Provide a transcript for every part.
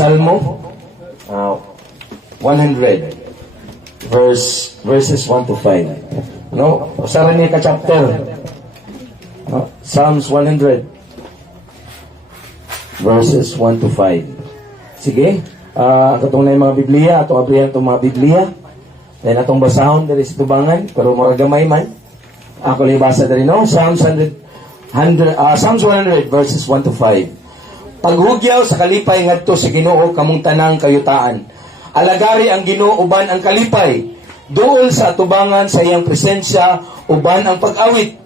Salmo 100 verses 1 to 5. No? Usaran niya ka-chapter. No? Psalms 100 verses 1 to 5. Sige. Katong na yung mga Biblia, atong abrihan itong mga Biblia. Then atong basahon dari sa tubangan, pero mura gamay man. Ako lang basa dari no. Psalms 100 verses 1 to 5. Paghugyaw sa kalipay ngadto sa Ginoo kamong tanang kayutaan. Alagari ang Ginoo uban ang kalipay. Duol sa atubangan sa iyang presensya uban ang pag-awit.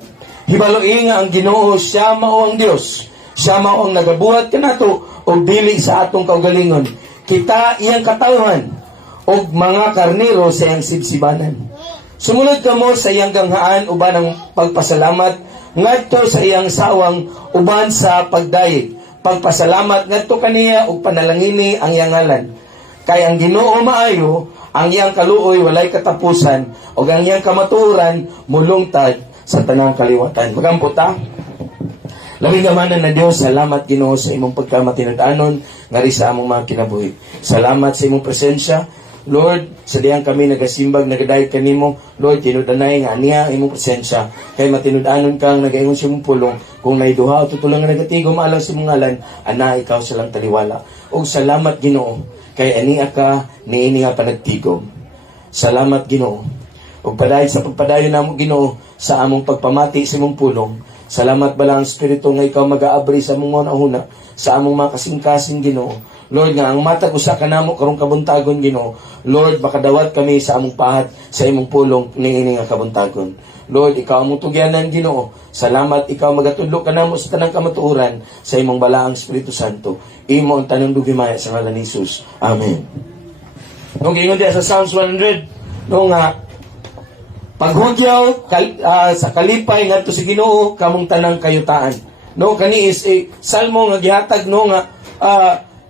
Hibaloi nga ang Ginoo siya mao ang Dios. Siya mao ang nagabuhat kanato og dili sa atong kaugalingon. Kita iyang katawhan og mga karnero sa iyang sibsibanan. Sumunod kamo sa iyang ganghaan uban ang pagpasalamat ngadto sa iyang sawang uban sa pagdayeg. Pagpasalamat ngadto kaniya ug panalangini ang iyang ngalan. Kay ang Ginoo maayo, ang iyang kaluoy walay katapusan ug ang iyang kamatuoran mulungtad sa tanang kaliwatan. Magampo ta. Labing gamanan na Dios, salamat Ginoo sa imong pagkamatinad-anon ngari sa among mga kinabuhi. Salamat sa imong presensya. Lord, sa diyang kami nagasimbag, nagadayag kanimo. Lord, tinudanay nga niya imong presensya. Kay matinud-anon kang nagaingon sa imong pulong. Kung naiduha o tutulong nga nagatigom alang sa imong ngalan, ana ikaw sa lang taliwala. O salamat Ginoo, kay aniya ka niini nga panagtigom. Salamat Ginoo. O padayag sa pagpadayon namo Ginoo sa among pagpamati sa imong pulong. Salamat balang Espiritu nga ikaw mag-aabri sa among mga nahuna, sa among mga kasing-kasing Ginoo. Lord, nga ang matag usa ka namo karong kabuntagon Ginoo. Lord, makadawat kami sa among pahat sa imong pulong niini nga kabuntagon. Lord, ikaw among tugyanan Ginoo. Salamat ikaw magatudlo ka namo sa tanang kamatuoran sa imong balaang Espiritu Santo. Imo ang tanang dugimaya sa ngalan ni Jesus. Amen. Nung giingon diya sa Psalms 100, no nga paghugyaw sa kalipay ngadto sa Ginoo kamong tanang kayutaan. No kani is salmo nga gihatag no nga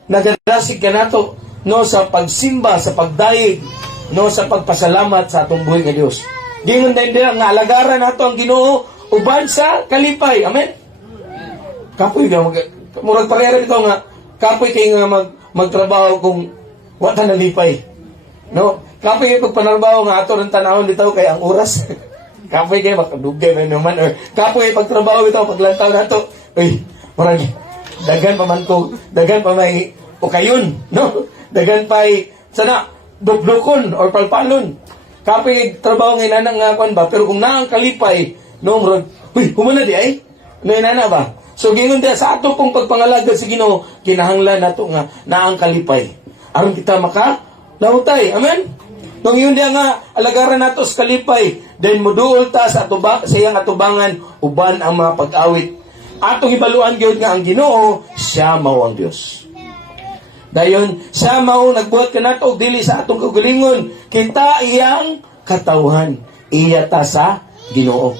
nagadasig ka nato no sa pagsimba, sa pagdayeg, no sa pagpasalamat sa atong buhi nga Dios. Gingon din nga alagaran nato ang Ginoo uban sa kalipay. Amen. Kapoy nga murag parehara bitaw nga kapoy kay nga magtrabaho kung wa ta nalipay. No, kapoy kay pagpanarbaho nga ato ng tanawon bitaw kay ang oras. Kapoy kay makadugay man naman or kapoy pagtrabaho bitaw paglantaw nato. Uy, murag dagan pa man ko, dagan pa may ukayon, no? Dagan pa sana dukdukon or palpalon. Kapoy trabaho ng inana nga kwan ba, pero kung naang kalipay, no, murag, uy, humana di ay? No, inana ba? So, gingon din, sa ato pong pagpangalagad sa Ginoo, kinahanglan nato nga naang kalipay. Aron kita nautay. Amen? Nung yun din nga, alagaran nato sa kalipay, then muduol ta sa iyang atubangan, uban ang mga pag-awit. Atong ibaluan gyud nga ang Ginoo, siya mao ang Dios. Dayon, siya mao nagbuhat kanato og dili sa atong kaugalingon, kita iyang katawhan. Iya ta sa Ginoo.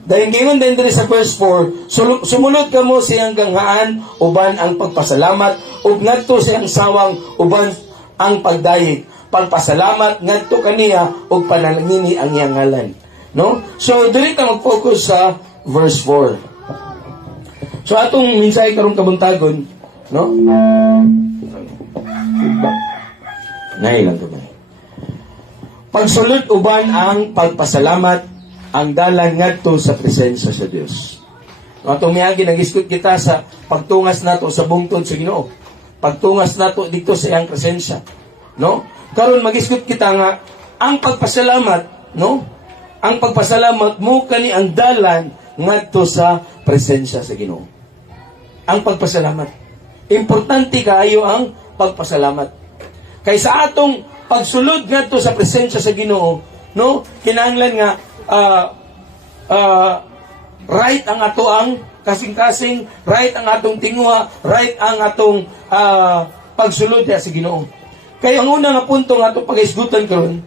Dayon gingon din diri sa verse 4, sumunod kamo sa iyang ganghaan uban ang pagpasalamat ug ngadto sa iyang sawang uban ang pagdayeg. Pagpasalamat ngadto kaniya ug panalangini ang iyang ngalan. No? So diri ta mag-focus sa verse 4. So atong minsay karong kabuntagon, no? Nailang gamay. Pagsulod uban ang pagpasalamat ang dalan ngadto sa presensya sa Dios. No, atong miagi nag-iskot kita sa pagtungas nato sa bungtod sa Ginoo. Pagtungas nato dito sa iyang presensya, no? Karon mag-iskot kita nga ang pagpasalamat, no? Ang pagpasalamat mo kani ang dalan ngadto sa presensya sa Ginoo. Ang pagpasalamat. Importante kaayo ang pagpasalamat. Kay sa atong pagsulod ngadto sa presensya sa Ginoo, no? Kinahanglan nga right ang ato ang kasing-kasing, right ang atong tinguha, right ang atong pagsulod sa Ginoo. Kay ang una nga punto nga atong pag-isgutan karon,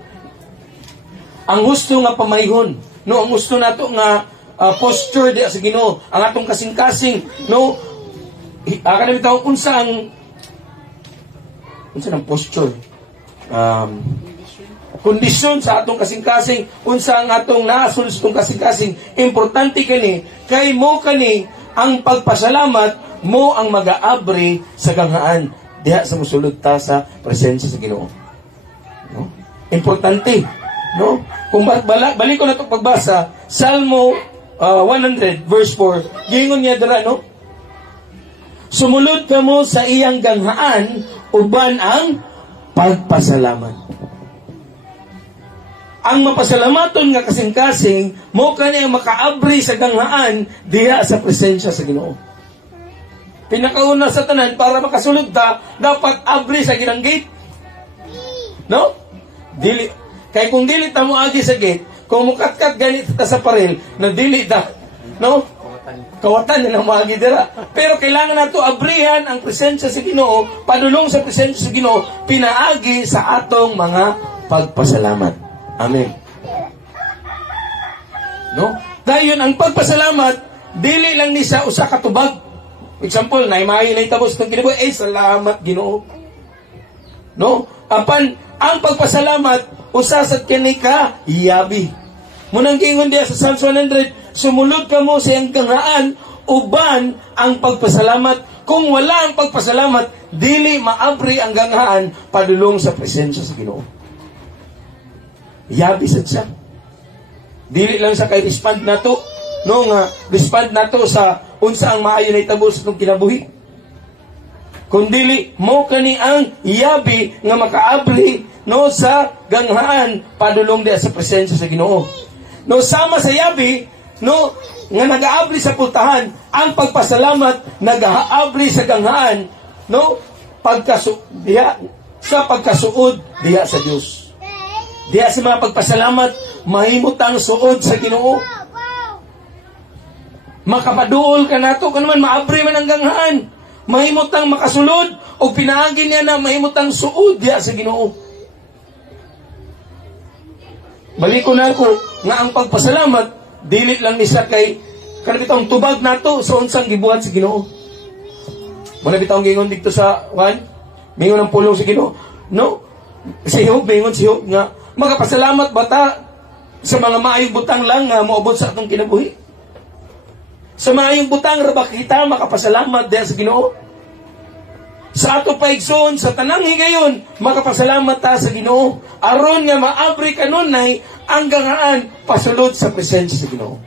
ang gusto nga pamayhon, no? Ang gusto nato nga posture sa Ginoo, ang atong kasing-kasing, no? Kanang bitaw unsa ang posture, kondisyon sa atong kasing-kasing, unsa ang atong nasul sa atong kasing-kasing. Importante kani kay mo kani ang pagpasalamat mo ang mag-aabri sa ganghaan. diha sa musulod ta sa presensya sa Ginoo. No? Importante, no? Kung balik ko na ito pagbasa, Salmo 100 verse 4, gingon niya dira, no? Sumulod ka mo sa iyang ganghaan, uban ang pagpasalamat. Ang mapasalamaton nga kasing-kasing, mo kani ang makaabri sa ganghaan diha sa presensya sa Ginoo. Pinakauna sa tanan, para makasulod ta, dapat abri sa ginang gate. No? Dili. Kaya kung dili ta mo agi sa gate, kung mukatkat ganit ta sa paril, na dili ta, no? Kawatan na maagi dira. Pero kailangan nato abrihan ang presensya sa Ginoo, padulong sa presensya sa Ginoo, pinaagi sa atong mga pagpasalamat. Amen. No? Dayon ang pagpasalamat, dili lang ni sa usa ka tubag. Example, naimay na itabos ng kinabuhi, salamat Ginoo. No? Apan ang pagpasalamat usa sa kini ka iyabi. Munang gingon diya sa Psalms 100, sumulod ka mo sa iyang ganghaan, uban ang pagpasalamat. Kung wala ang pagpasalamat, dili maabri ang ganghaan padulong sa presensya sa Ginoo. Iyabi sad siya. Dili lang sa kay respond nato, no nga respond nato sa unsa ang maayo na itabos ng kinabuhi. Kundili mo kani ang iyabi nga makaabri no sa ganghaan padulong diya sa presensya sa Ginoo. No sama sa iyabi no nga nagaabri sa pultahan, ang pagpasalamat nagaabri sa ganghaan no diya sa pagkasuod diya sa Dios. Diya sa mga pagpasalamat mahimutang suod sa Ginoo. Makapaduol ka nato kanuman maabri man ang ganghaan. Mahimutang makasulod o pinaagi niya na mahimutang suod diya sa Ginoo. Balik ko na ako nga ang pagpasalamat dili lang ni sa kay kanabitang tubag nato sa unsang gibuhat sa Ginoo. Wala bitong gingon dito sa Juan, mingon ang pulong sa Ginoo. No? Sihog sihog nga magapasalamat bata sa mga maayong butang lang nga moabot sa atong kinabuhi. Sa maayong butang ra ba kita makapasalamat diha sa Ginoo? Sa ato paigsoon sa tanang higayon makapasalamat ta sa Ginoo aron nga maabri kanunay ang ganghaan pasulod sa presensya sa Ginoo.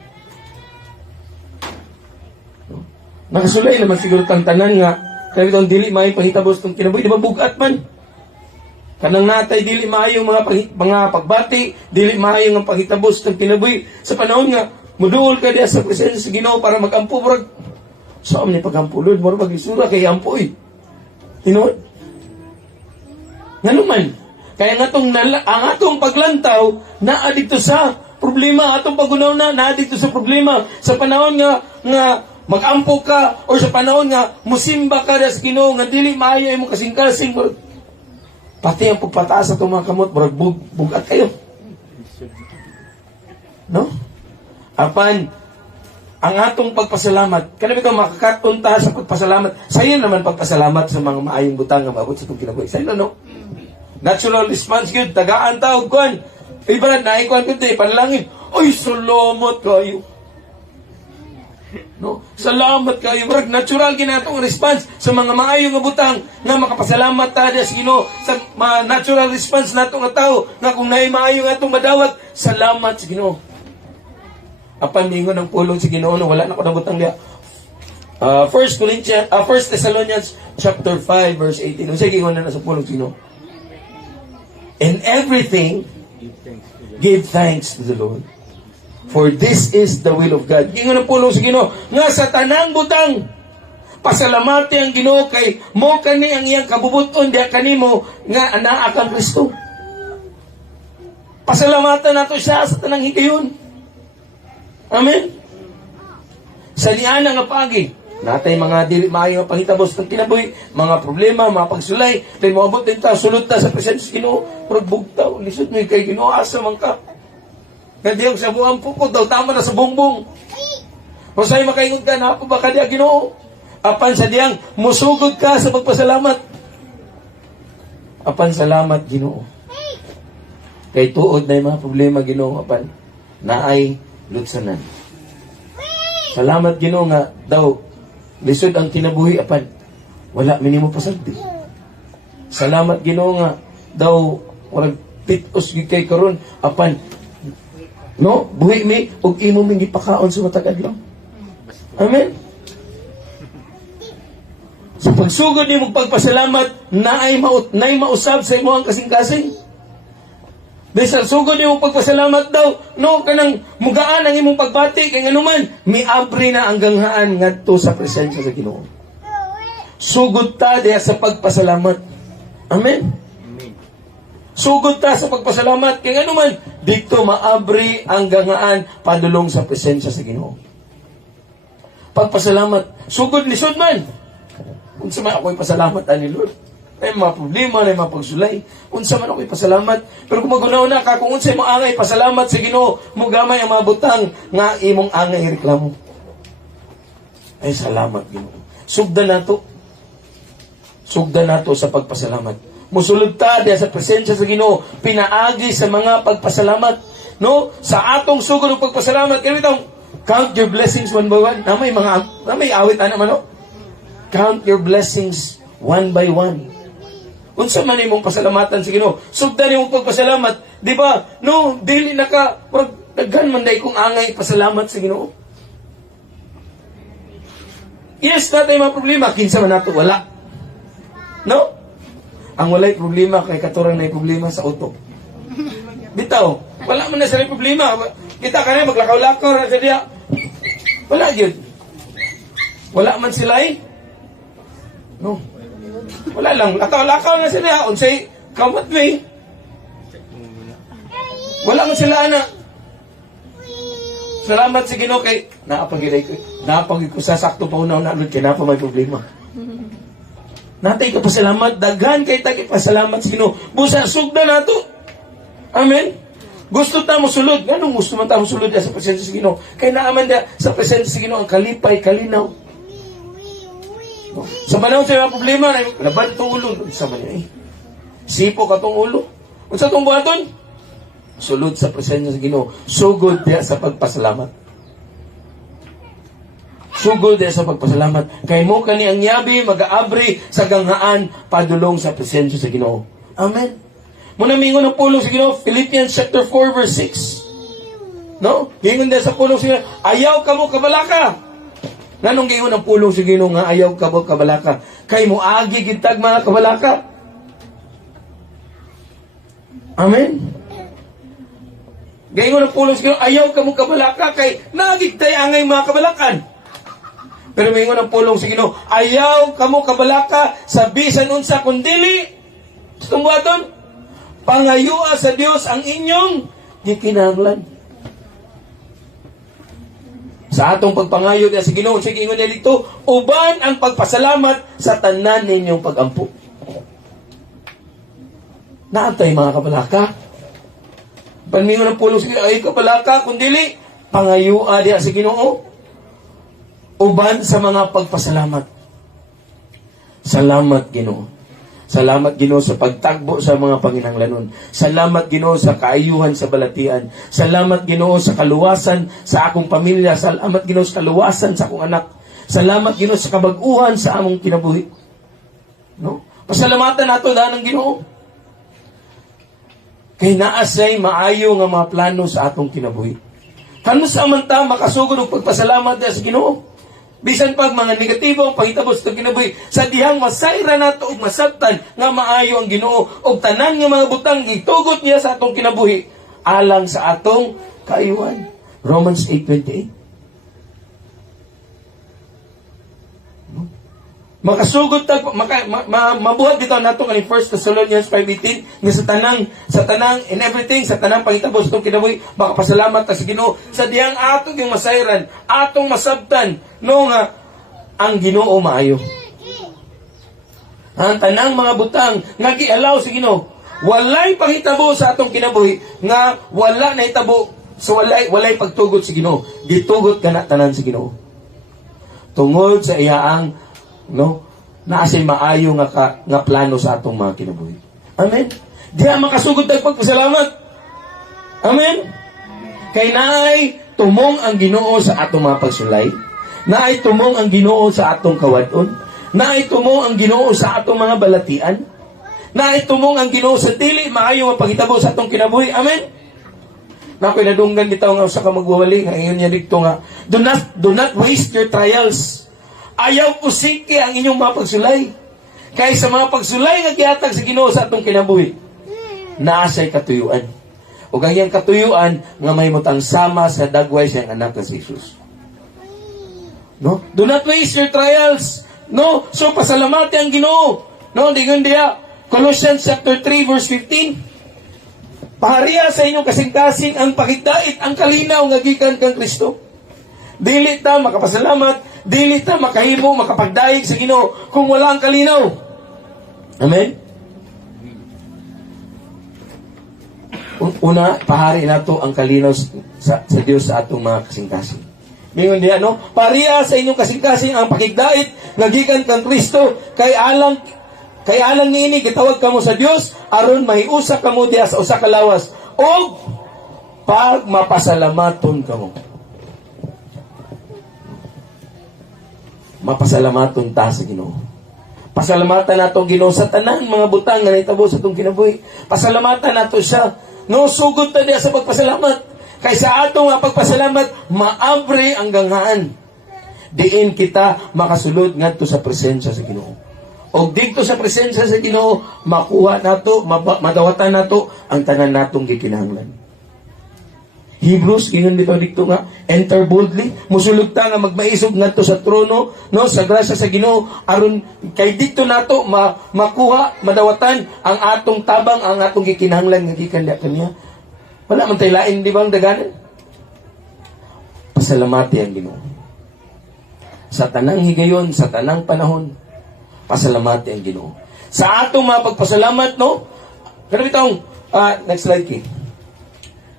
No? Nakasulay naman siguro tang tanan nga kaya itong dili maayo panghitabos itong kinabuhi, di ba bugat man? Kanang natay dili maayo mga pagbati, dili maayo nga panghitabos itong kinabuhi sa panahon nga muduol ka diya sa presensya sa Ginoo para magampo murag saan ni pagampulod murag magisura kay ampoy. Tinuod. Nganuman, kaya ang atong paglantaw naa dito sa problema, atong pagunaw naa dito sa problema sa panahon nga magampo ka o sa panahon nga musimba ka sa Ginoo nga dili maayo imong kasing-kasing pati ang pagpataas sa mga kamot murag bugat kayo. No? Apan ang atong pagpasalamat, kanabi ka makakatunta sa pagpasalamat. Sayo naman pagpasalamat sa mga maayong butang nga maabot sa itong kinabuhi. Sayo no? Natural response good, tagaan tawag kuan. Ibarat na ikuan ko tayo, panalangin. Oy, salamat kayo. No? Salamat kayo. Marag natural ginatong response sa mga maayong nga butang nga makapasalamat tayo sa Ginoo. Sa natural response natong nga tao nga kung naay maayo nga itong madawat, salamat sa Ginoo. Apan mingon ng pulong sa Ginoo wala na ko nabutang diya. 1 Thessalonians chapter 5 verse 18. Sige ko na sa pulong sa Ginoo. In everything give thanks to the Lord. For this is the will of God. Gingon ang pulong sa Ginoo nga sa tanang butang pasalamati ang Ginoo kay mo kani ang iyang kabubuton diha kanimo nga anaa kang Kristo. Pasalamatan nato siya sa tanang higayon. Amen. Sa niana nga pagi, natay mga dili maayo panghitabos ng kinabuhi, mga problema, mga pagsulay, then moabot din ta sulod ta sa presensya sa Ginoo, pero bugtaw lisod mo kay Ginoo asa man ka. Kadiyog sa buang pukod daw tama na sa bongbong. Masay makaingon ka na pa ba kadiya Ginoo? Apan sa diyang musugod ka sa pagpasalamat. Apan salamat Ginoo. Kay tuod na yung mga problema Ginoo apan naay lutsanan. Salamat Ginoo nga daw lisod ang kinabuhi apan wala minimo pasagdi. Salamat Ginoo nga daw warag pitos gid kay karon apan no buhi mi ug imo mi gipakaon sa matag adlaw. Amen. So pagsugod nimo pagpasalamat naay mausab sa imo ang kasing-kasing. Bisag sugod nimo pagpasalamat daw no kanang mugaan ang imong pagbati kay nganuman miabri na ang ganghaan ngadto sa presensya sa Ginoo. Sugod ta diha sa pagpasalamat. Amen. Sugod ta sa pagpasalamat kay nganuman dito maabri ang ganghaan padulong sa presensya sa Ginoo. Pagpasalamat sugod lisod man. Unsa man ako'y pasalamat ani Lord. Ay mga problema, ay mga pagsulay. Unsa man ako'y pasalamat. Pero kung magunaw ka, kung unsay mo angay pasalamat sa Ginoo, mo gamay ang mga butang nga imong angay reklamo. Ay salamat Ginoo. Sugdan nato. Sugdan nato sa pagpasalamat. Musulod ta diya sa presensya sa Ginoo, pinaagi sa mga pagpasalamat. No? Sa atong sugod ng pagpasalamat, kaya itong count your blessings one by one. Na may awit ana man no? Count your blessings one by one. Unsa man imong pasalamatan sa Ginoo? Sugdan imong pagpasalamat, di ba? No, dili naka daghan man day kung angay pasalamat sa Ginoo. Yes, natay mga problema kinsa man nato wala. No? Ang walay problema kay katurang nay problema sa utok. Bitaw, wala man na sa problema. Kita kanay maglakaw-lakaw ra sa diya. Wala gyud. Wala man sila no. Wala lang. Lakaw-lakaw na sila. Unsay kamot may. Wala man sila ana. Salamat sa Ginoo kay naapagilay ko. Naapagid ko sa sakto pa unaw na kay napa may problema. Natay ka pasalamat. Daghan kay tagi pasalamat sa Ginoo. Busa sugda nato. Amen. Gusto ta mo sulod. Nganong gusto man ta mo sulod sa presensya sa Ginoo? Kay naaman da sa presensya sa Ginoo ang kalipay, kalinaw. Sa panahon sa mga problema, laban itong ulo. Sa man sipo ka itong ulo. Kung sa itong buhaton, sulod sa presensya sa Ginoo. Sugod diya sa pagpasalamat. Sugod diya sa pagpasalamat. Kay mo kani ang yabi, mag-aabri sa ganghaan, padulong sa presensya sa Ginoo. Amen. Muna mingon ng pulong sa Ginoo, Philippians chapter 4 verse 6. No? Gingon diya sa pulong sa Ginoo, ayaw ka mo kabalaka. Nanong gayon ang pulong sa Ginoo nga ayaw ka mo kabalaka. Kay mo agi kitag mga kabalaka. Amen. Gayon ang pulong sa Ginoo ayaw ka mo kabalaka kay nagigtay angay mga kabalakan. Pero mayingon ang pulong sa Ginoo ayaw ka mo kabalaka sa bisan unsa kundili sa tumbuhaton pangayua sa Dios ang inyong gikinahanglan. Sa atong pagpangayo sa Ginoo, sige ingon niya dito, uban ang pagpasalamat sa tanan ninyong pag-ampo. Naatay mga kabalaka. Panmingon ng pulong sige, ay kabalaka, kundili, pangayua diya sa Ginoo. Uban sa mga pagpasalamat. Salamat Ginoo. Salamat Ginoo sa pagtagbo sa mga panginahanglanon. Salamat Ginoo sa kaayuhan sa balatian. Salamat Ginoo sa kaluwasan sa akong pamilya. Salamat Ginoo sa kaluwasan sa akong anak. Salamat Ginoo sa kabag-uhan sa among kinabuhi. No? Pasalamatan nato dahil ng Ginoo. Kay naasay maayo nga mga plano sa atong kinabuhi. Kano sa amanta makasugod og pagpasalamat sa Ginoo? Bisan pag mga negatibo ang pangitabo sa kinabuhi, sa dihang masayra nato ug masabtan nga maayo ang Ginoo ug tanan nga mga butang gitugot niya sa atong kinabuhi alang sa atong kaayuhan. Romans 8:28. Makasugod tag mabuhat dito nato kaning 1 Thessalonians 5:18 nga sa tanang in everything sa tanang pangitabo sa atong kinabuhi makapasalamat ta sa Ginoo sa dihang atong yung masayran atong masabtan no nga ang Ginoo maayo. Ang tanang mga butang nga gialaw sa Ginoo walay panghitabo sa atong kinabuhi nga wala na hitabo so walay pagtugot sa Ginoo gitugot kana tanan sa Ginoo tungod sa iyaang no naasay maayo nga plano sa atong mga kinabuhi. Amen. Diha makasugod tag pagpasalamat. Amen. Kay naay tumong ang Ginoo sa atong mga pagsulay, naay tumong ang Ginoo sa atong kawadon, naay tumong ang Ginoo sa atong mga balatian, Na itumong ang Ginoo sa dili maayo mapahitabo sa atong kinabuhi. Amen. Na ako'y nadunggan bitaw nga usa ka magwawali nga ingon niya dito nga, do not waste your trials. Ayaw usiki ang inyong mga pagsulay. Kaya sa mga pagsulay nga gihatag sa Ginoo sa atong kinabuhi, naasay katuyuan. O gayang katuyuan nga may mutang sama sa dagway siyang anak na si Jesus. No? Do not waste your trials. No? So pasalamati ang Ginoo. No, dingon diya. Colossians chapter 3 verse 15. Pahariya sa inyong kasing-kasing ang pakigdait, ang kalinaw nga gikan kang Kristo. Dili ta makapasalamat, dili ta makahimo, makapagdaig sa Ginoo kung wala ang kalinaw. Amen? Una, pahari nato ang kalinaw sa Dios sa atong mga kasing-kasing. Mingon diya, no? Pahariya sa inyong kasing-kasing ang pakigdait nga gikan kang Kristo, kay alang niini gitawag kamo sa Dios aron mahiusa kamo diha sa usa ka lawas og pag mapasalamaton kamo. Mapasalamaton ta sa Ginoo. Pasalamatan nato ang Ginoo sa tanan mga butang nga nahitabo sa atong kinabuhi. Pasalamatan nato siya. No, sugod ta diha sa pagpasalamat. Kay sa atong pagpasalamat maabre ang ganghaan. Diin kita makasulod ngadto sa presensya sa Ginoo. O dito sa presensya sa Ginoo, makuha nato, madawatan nato ang tanan natong gikinahanglan. Hebrews, kinun dito nga, enter boldly, musulog ta nga magmaisog ngadto sa trono, no, sa grasya sa Ginoo, aron kay dito nato makuha, madawatan ang atong tabang, ang atong gikinahanglan nga gikan kaniya. Wala man tay lain di bang daganan? Pasalamati ang Ginoo. Sa tanang higayon, sa tanang panahon, pasalamati ang Ginoo. Sa atong mga pagpasalamat, no? Pero itong, next slide, Ki.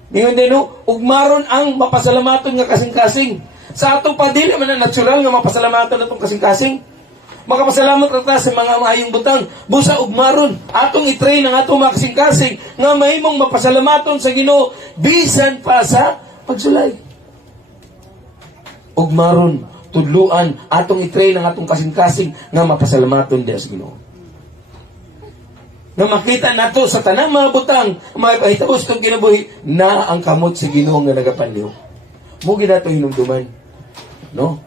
Ngayon din, no? Ugmaron ang mapasalamaton nga kasing-kasing. Sa atong padili, man na natural nga mapasalamaton natong kasing-kasing. Makapasalamat rata sa mga maayong butang. Busa ugmaron, atong itrain ang atong mga kasing-kasing nga mahimong mapasalamaton sa Ginoo bisan pa sa pagsulay. Ugmaron, tudluan, atong itrain ang atong kasing-kasing nga mapasalamaton diya sa Ginoo. Nga makita nato sa tanang mga butang, mga pahitabos kong kinabuhi, na ang kamot sa Ginoo nga nagapanliw. Mugi nato hinumduman. No?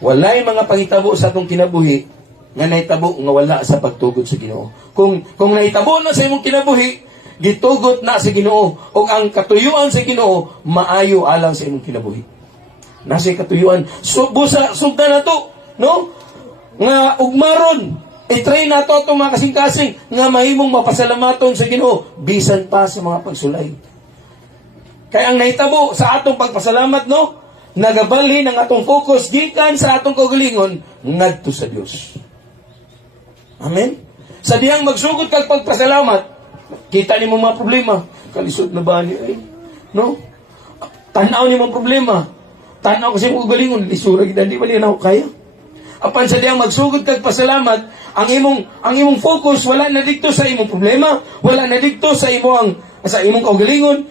Walay mga pahitabo sa atong kinabuhi nga nahitabo nga wala sa pagtugot sa Ginoo. Kung nahitabo na sa imong kinabuhi, gitugot na sa Ginoo, o ang katuyuan sa Ginoo maayo alang sa imong kinabuhi. Nasa katuyuan. So, busa, sugda na to, no? Nga, ugmaron, i-train na to itong mga kasing-kasing, nga mahimong mapasalamaton sa Ginoo, bisan pa sa mga pagsulay. Kaya ang nahitabo sa atong pagpasalamat, no? Nagabalhin ang atong focus, gikan sa atong kaugalingon, ngadto sa Dios. Amen? Sa diyang magsugod kag pagpasalamat, kita ni mga problema. Kalisod na ba niya, no? Tanaw ni mga problema. Tanaw kasi mo galingon, lisura gid di bali na ako kaya. Apan sa diyang magsugod kag pasalamat, ang imong focus wala na dito sa imong problema, wala na dito sa imong kaugalingon,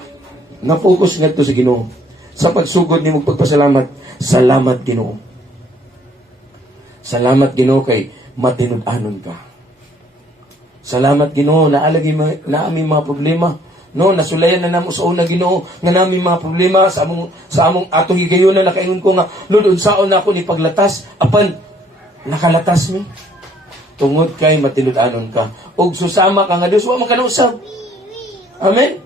na focus ngadto sa Ginoo. Sa pagsugod nimo pagpasalamat, salamat Ginoo. Salamat Ginoo kay matinud-anon ka. Salamat Ginoo na alagi na aming mga problema. No, nasulayan na namo sa una Ginoo nga nami mga problema sa among atong higayonan. Nakaingon ko nga, Lord, unsaon na ako ni paglatas, apan nakalatas mi tungod kay matinud-anon ka, og susama ka nga Dios, wa man kanusab. Amen.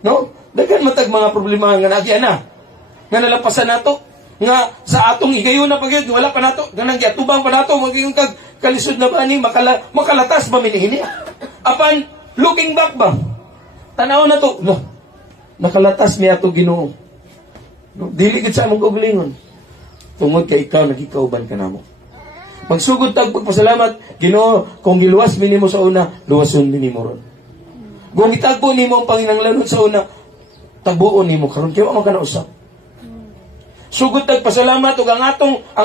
No, daghan matag mga problema nga nagian na nga nalampasan nato, nga sa atong higayonan pagyud wala pa nato, ganang giatubang pa nato, maging kag kalisod na ba ni makalatas ba minihini, apan looking back ba, tanaw na to, no, nakalatas niya to Ginoo. No, dili gid sa among kaugalingon. Tungod kay ikaw nagikauban ka namo. Magsugod tag pagpasalamat, Ginoo, kung giluwas mi nimo sa una, luwason mi nimo ron. Kung itagbo nimo ang panginahanglanon sa una, tagbuon nimo karon kay wa man kana usab. Sugod tag pasalamat ug ang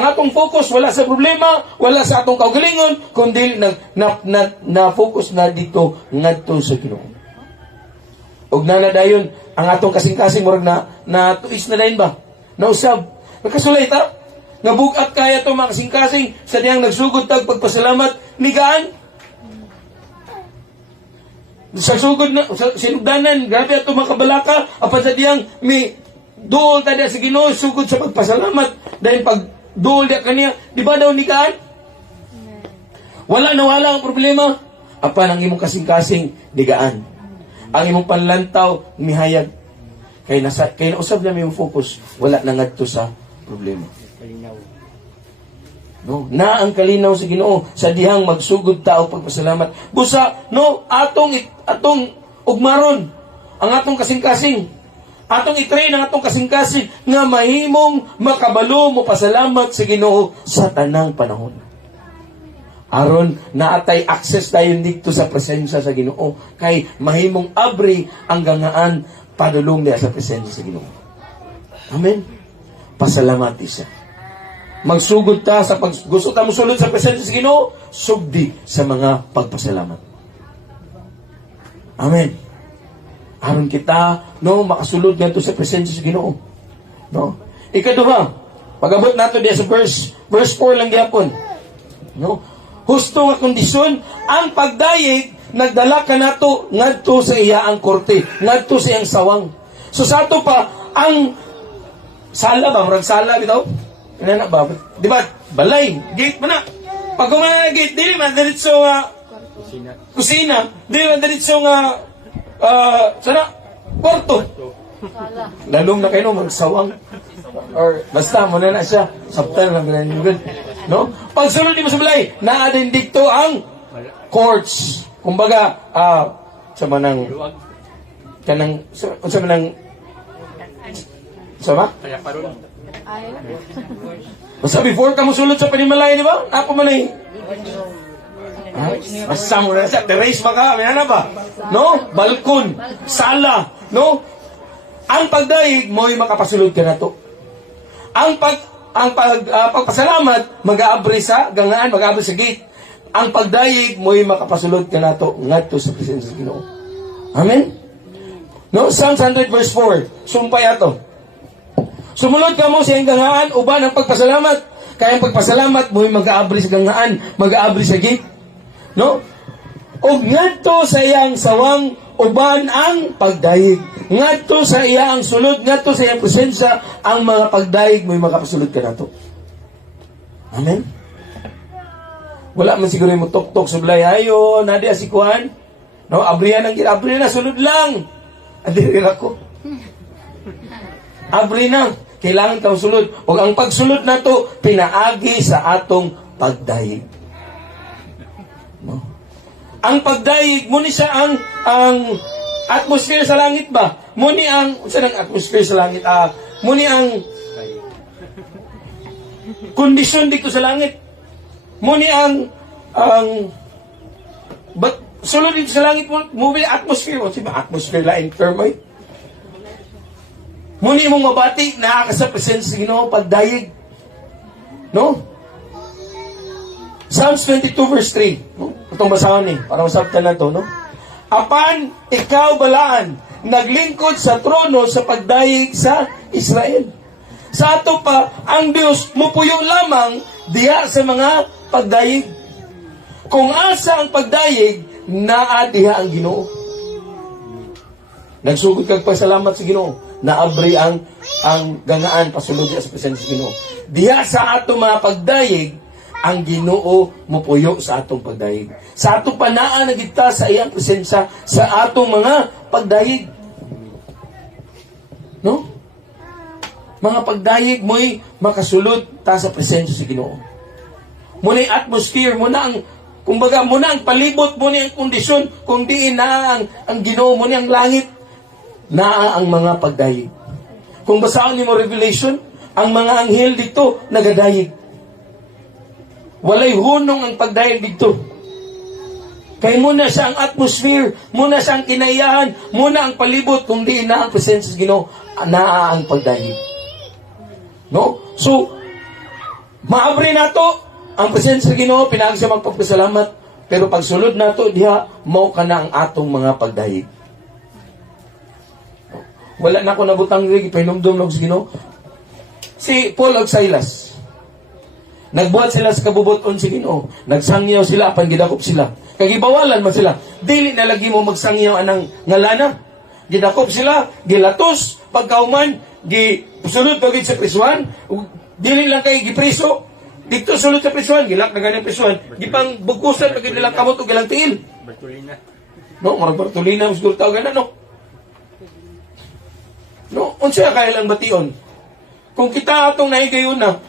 atong focus wala sa problema, wala sa atong kaugalingon, kundi na focus na dito ngadto sa Ginoo. Og dayon ang atong kasing-kasing murag na tuis na dayon ba? Nausab. Nakasulay ta nga bugat kaya to mga kasing-kasing sa diyang nagsugod tag pagpasalamat nigaan. Sa sugod na, sa sinugdanan, grabe ato makabalaka, apan sa diyang may duol tada sa Ginoo, sugod sa pagpasalamat, dahil pag duol dia kaniya, di ba daw nikaan? Wala ang problema. Apan ang imong kasing-kasing, digaan. Ang imong panlantaw, mihayag. Kaya nausab na may focus, wala na ngadto sa problema. No, na ang kalinaw sa Ginoo sa dihang magsugod tao pagpasalamat. Busa, no, atong ugmaron ang atong kasing-kasing. Atong i-train ang atong kasing-kasing nga mahimong makabalo mo pasalamat sa Ginoo sa tanang panahon. Aron naatay access tayo dito sa presensya sa Ginoo kay mahimong abri ang gangaan padulong niya sa presensya sa Ginoo. Amen. Pasalamati siya. Magsugod ta sa gusto ta mosulod sa presensya sa Ginoo, sugdi sa mga pagpasalamat. Amen. Aron kita no makasulod ngadto sa presensya sa Ginoo. No? Ikaduha, pag-abot nato diya sa verse 4 lang gyapon. No? Husto nga kondisyon ang pagdayeg nagdala ka nato ngadto sa iyaang korte, ngadto sa iyang sawang. So sa ato pa ang sala ba, murag sala bitaw? Inana ba? Di ba? Balay. Gate mo na. Pag kumana na gate, dili man diretso nga kusina. Dili man diretso nga sana? Kwarto. Lalong na kayo magsawang. Or basta mo na siya. Sabtan lang na good. No? Pag sunod di mo sa balay, naadin dito ang courts. Kumbaga, sa manang kanang sa manang sama? Basta before ka mo sulod sa panimalay, di ba? Ako man ay basta mo na siya, terrace ba ka? May na ba? No? Balkon, sala, no? Ang pagdaig mo'y makapasulod ka na to. Ang pagpasalamat, mag-aabri sa gangaan, mag-aabri sa gate. Ang pagdaig mo'y makapasulod ka na to ngadto sa presensya sa Ginoo. Amen? No? Psalms 100 verse 4. Sumpay ato. Sumulod ka mo sa iyong gangaan, uban ang pagpasalamat. Kaya ang pagpasalamat mo'y mag-aabri sa gangaan, mag-aabri sa gate. No? O ngadto sa iyang sawang, uban ang pagdayeg. Ngadto sa iyang sulod, ngadto sa iyang presensya, ang mga pagdayeg mo'y makapasulod ka na to. Amen? Wala man siguro yung tok-tok sa balay, ayo, nadi asikuan. No, abrihan na, sulod lang. Adirin ako. Abri na, kailangan kang sulod. O ang pagsulod na to, pinaagi sa atong pagdayeg. No? Ang pagdayeg, muni siya ang atmosphere sa langit ba? Muni ang, saan ang atmosphere sa langit? Muni ang kondisyon dito sa langit. Muni ang sulod dito sa langit mo, muli atmosphere mo. Siba, atmosphere lain term ay. Muni mong mabati, nakakasa presensya sa Ginoo, pagdayeg. No? Psalms 22 verse 3. No? Itong basahan para masabtan na to, no? Apan, ikaw balaan, naglingkod sa trono sa pagdayeg sa Israel. Sa ato pa, ang Diyos mupuyo lamang diha sa mga pagdayeg. Kung asa ang pagdayeg, naa diha ang Ginoo. Nagsugod kag pasalamat sa Ginoo. Naabri ang gangaan pasulod sa presensya sa Ginoo. Diha sa ato mga pagdayeg, ang Ginoo mupuyo sa atong pagdayeg. Sa atong panaan na kita sa iyang presensya sa atong mga pagdayeg. No? Mga pagdayeg mo'y makasulod ta sa presensya sa Ginoo. Muna yung atmosphere, muna ang kumbaga, muna ang palibot, muna ang kondisyon, kung diin na ang Ginoo, muna ang langit, naa ang mga pagdayeg. Kung basaan ni mo Revelation, ang mga anghel dito nagadayeg. Walay hunong ang pagdayeg dito. Kaya muna siya ang atmosphere, muna siya ang kinaiyahan, muna ang palibot, kung di na ang presensya sa Ginoo, naa ang pagdayeg. No? So, maabri na to ang presensya sa Ginoo, pinaagi siya magpagpasalamat, pero pagsulod na to, diha, mao ka na ang atong mga pagdayeg. Wala na ako nabutang rig, ipahinumdum lang sa Ginoo. Si Paul ug Silas, nagbuhat sila sa kabubuton sa Ginoo. Nagsangyaw sila, apan gidakop sila. Kagibawalan man sila. Dili na lagi mo magsangyaw anang ngalana. Gidakop sila, gilatos, pagkauman, gisulod pagid sa prisuhan, dili lang kay gipriso. Dito sulod sa prisuhan, gilak na ganyan prisuhan, gipang bugkusan pagid nilang kamot o gilang tiil. Bartolina. No, marang Bartolina, siguro tao ganan, no? No, unsa kaya lang bation? Kung kita atong naigayon na,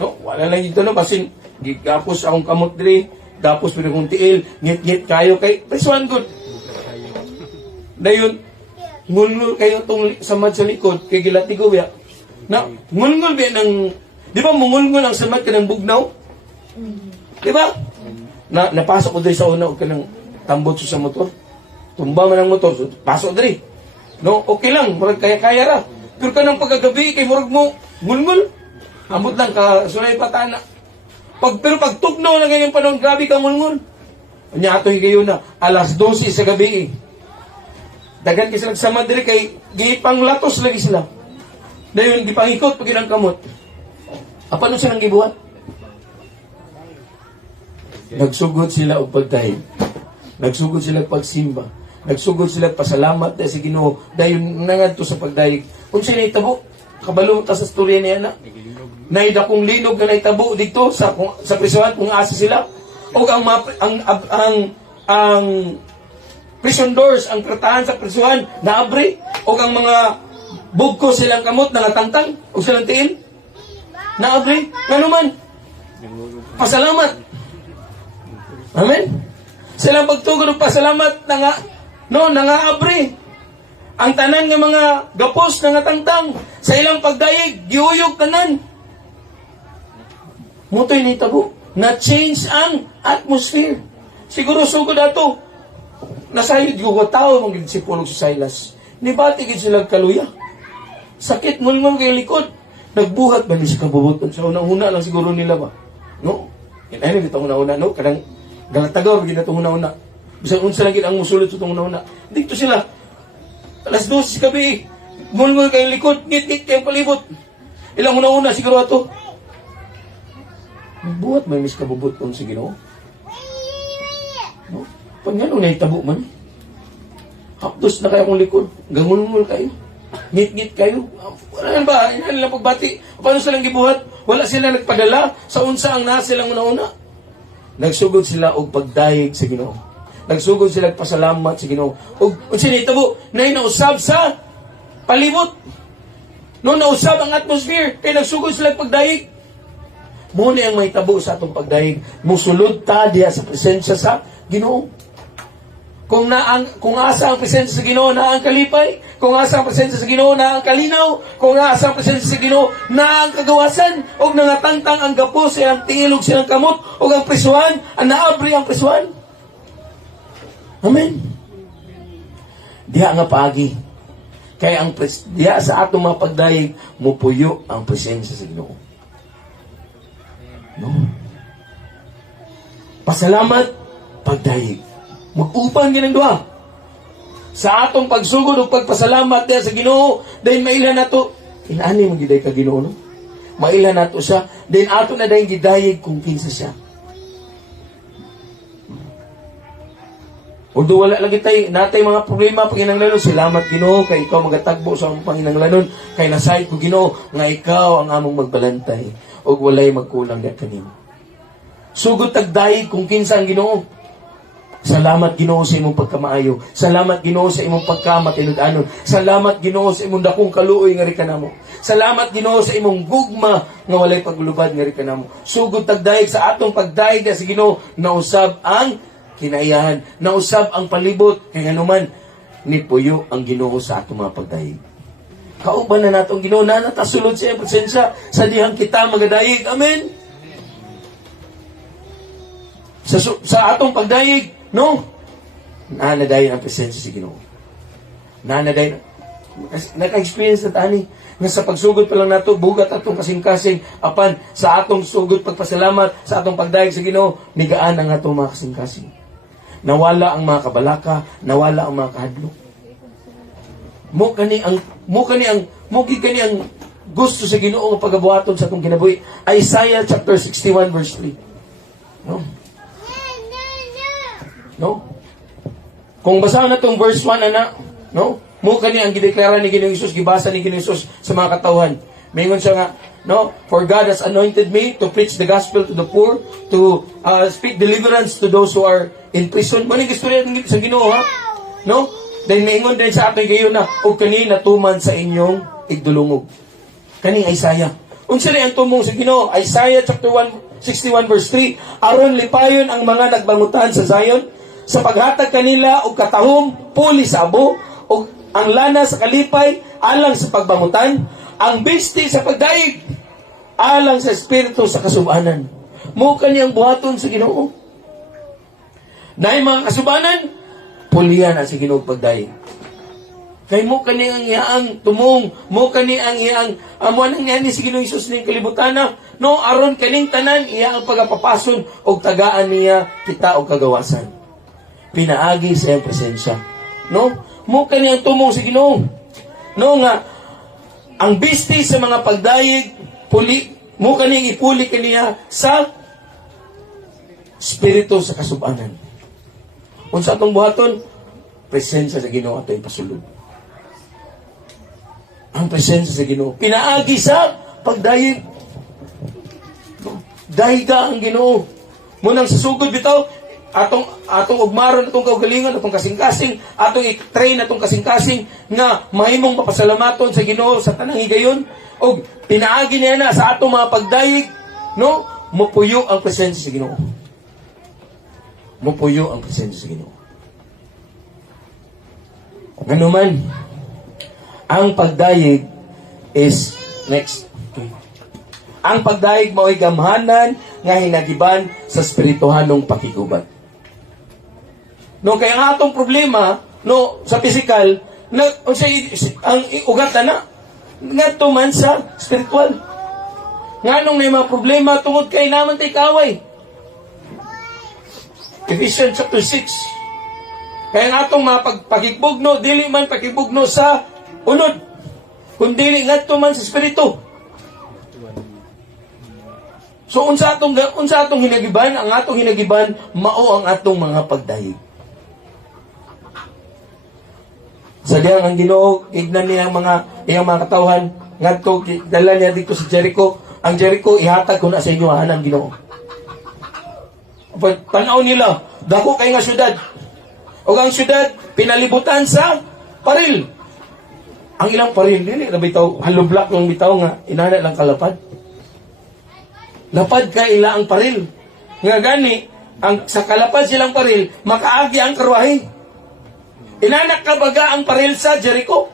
no, wala lang dito no, basin, gigapos akong kamot diri, gapos pwede kong tiil, ngit-ngit kayo kay, prisuhan good. Dayon, ngulngul kayo itong samad sa likod, kay gilatigo ya. Na, ngulngul ba ng, di ba mungulngul ang samad ka ng bugnaw? Di ba? Napasok ko diri sa una, o ka ng tambot sa motor. Tumba man ang motor, so, pasok diri. No, okay lang, murag kaya-kaya ra. Pero ka ng pagkagabi, kay murag mo, ngulngul. Amot lang ka, sunay patana. Pero pag tugnaw na ganyan panahon, grabe ka ngulngul. Anya ato higayon na, alas 12 sa gabi dagan kasi nagsamad diri kay gipang latos lagi sila. Dayon gipangikot pag ilang kamot. Apa no silang gibuhat? Nagsugod sila og pagdahig. Nagsugod sila pagsimba. Nagsugod sila pasalamat sa Ginoo. Dayon nangadto sa pagdahig. Unsa ni tabo? Kabalo ta sa storya niya na. Naida kong linog na naitabo dito sa prisuhan kung asa sila. O ang prison doors, ang kratahan sa prisuhan, naabri, o ang mga bugko silang kamot, nangatangtang, o silang tiil, naabri, nga man, pasalamat. Amen? Silang pagtugod ng pasalamat, nangaabri. Ang tanan ng mga gapos, nangatangtang, sa ilang pagdayeg, giuyog tanan. Mutoy ni tabo, na-change ang atmosphere. Siguro sugod ato, nasayod ko tao mong ginsipulog si Silas. Nibati gid sila kaluya. Sakit mulmul kay likod. Nagbuhat ba ni si kabubuton sa una-una lang siguro nila ba? No? Ano dito una-una no? Kadang galatagaw gid na una-una. Bisan unsa lang gid ang musulod sa una-una. Dito sila. Alas 12 gabi. Mulmul kay likod, ngit-ngit kay palibot. Ilang una-una siguro ato. Nagbuhat ba ni si kabubuton si Ginoo? No? Pagano na itabo man. Hapdos na kayo kong likod. Gangulmul kayo. Ngit-ngit kayo. Wala ba? Inahan lang pagbati. Paano silang gibuhat? Wala sila nagpadala sa unsa ang nasa silang una-una. Nagsugod sila og pagdayeg sa Ginoo. Nagsugod sila og pasalamat sa Ginoo. Og unsa ni itabo? Nay nausab sa palibot. No nausab ang atmosphere. Kaya nagsugod sila og pagdayeg. Muna ang may tabo sa atong pagdayeg. Musulod ta diha sa presensya sa Ginoo. Kung asa ang presensya sa Ginoo na ang kalipay, kung asa ang presensya sa Ginoo na ang kalinaw, kung asa ang presensya sa Ginoo na ang kagawasan, og nangatangtang ang gapos ang tingilog silang kamot, og ang prisuhan, ang naabri ang prisuhan. Amen. Diha nga paagi. Kaya diha sa atong mga pagdayeg, mupuyo ang presensya sa Ginoo. No? Pasalamat, pagdayeg. Mag-upan ganang duha. Sa atong pagsugod o pagpasalamat diha sa Ginoo, dahil mailan nato, inani man giday ka Ginoo, no? Mailan nato siya, dahil ato na dahil gidayeg kung kinsa siya. Although wala lagi tayo, natay mga problema panginanglanon, salamat Ginoo, kay ikaw magatagbo sa among panginanglanon, kay nasayod ko Ginoo, nga ikaw ang among magbalantay, o walay magkulang na kanimo. Sugod tagdayeg kung kinsa ang Ginoo. Salamat Ginoo sa imong pagkamaayo. Salamat Ginoo sa imong pagkamatinud-anon. Salamat Ginoo sa imong dakong kaluoy nga rikanamo. Salamat Ginoo sa imong gugma nga walay paglubad nga rikanamo. Sugod tagdayeg sa atong pagdayeg sa Ginoo, nausab ang kinaiyahan, nausab ang palibot kay nganuman nipuyo ang Ginoo sa atong mga pagdayeg. Kauban na natong Ginoo na natasulod sa iyang presensya sa dihang kita magadayeg. Amen. Sa atong pagdayeg, no? Nanadayon ang presensya si Ginoo. Nanadayon. Naka-experience na tani. Nga sa pagsugod pa lang nato, bugat atong kasing-kasing. Apan, sa atong sugod pagpasalamat, sa atong pagdayeg sa Ginoo, nigaan ang atong mga kasing-kasing. Nawala ang mga kabalaka, nawala ang mga kahadlok. Mukani ang gusto sa Ginoo nga pagabuhaton sa atong kinabuhi. Isaiah chapter 61 verse 3. No? No? Kung basahan na itong verse 1, no? Mo kani ang gideklara ni Ginoong Hesus, gibasa ni Ginoong Hesus sa mga katawhan. Mingon siya nga, no? For God has anointed me to preach the gospel to the poor, to speak deliverance to those who are in prison. Maning istorya sa Ginoo, ha? No? Then mingon din sa atin kayo na, o kani natuman sa inyong igdulungog. Kani Isaiah. Unsa ni ang tumong sa Ginoo? Isaiah chapter 61 verse 3, aron lipayon ang mga nagbangutan sa Zion, sa paghatag kanila og katahom puli sa abo, og ang lana sa kalipay alang sa pagbangutan, ang bisti sa pagdaig alang sa espiritu sa kasubanan. Mo kaniyang buhaton sa Ginoo. Nay mga kasubanan, pulian sa Ginoo pagdaig. Kay mo kani ang iyaang tumong, mo kani ang iyaang amo nang ni si Ginoong Hesus ning kalibutan na, no, aron kaning tanan iya ang pagapapason og tagaan niya kita og kagawasan. Pinaagi sa iyang presensya. No? Mo kani ang tumong sa Ginoo. No nga ang bisti sa mga pagdayeg puli, mo kani ipuli kaniya sa espiritu sa kasubanan. Unsa atong buhaton? Presensya sa Ginoo ato ipasulod. Ang presensya sa Ginoo. Pinaagi sa pagdayeg. Dahiga ang Ginoo. Munang sasugod bitaw, atong ugmaron, atong kaugalingon, atong kasing-kasing, atong i-train, atong kasing-kasing, nga mahimong mapasalamaton sa Ginoo sa tanang higayon, o pinaagi niya na sa atong mga pagdayeg, no? Mupuyo ang presensya sa Ginoo. Mupuyo ang presensya sa Ginoo. Ganuman, ang pagdayeg is next. Okay. Ang pagdayeg mao'y gamhanan nga hinagiban sa espirituhanong pakiguban. No, kaya ang atong problema, no, sa physical, na ang ugat na ngadto man sa spiritual. Nganong may mga problema tungod kay naman tay kaway. Ephesians chapter 6. Kaya ang atong mga pagkigbugno, dili man pagkigbugno sa unod, kundi ngadto man sa espiritu. So unsa atong hinagiban? Ang atong hinagiban mao ang atong mga pagdayeg. Sa diyang ang Ginoo ignan niya iyang mga katawhan ngadto dala niya dito sa Jericho. Ang Jericho ihatag ko na sa inyo ang Ginoo. Tanaw nila, dako kay nga syudad. O ang syudad pinalibutan sa paril. Ang ilang paril, dili na bitaw, halublak ng bitaw nga, inana lang kalapad. Lapad ka ila ang paril. Nga gani, sa kalapad silang paril, makaagi ang karwahe. Inanak ka baga ang paril sa Jericho.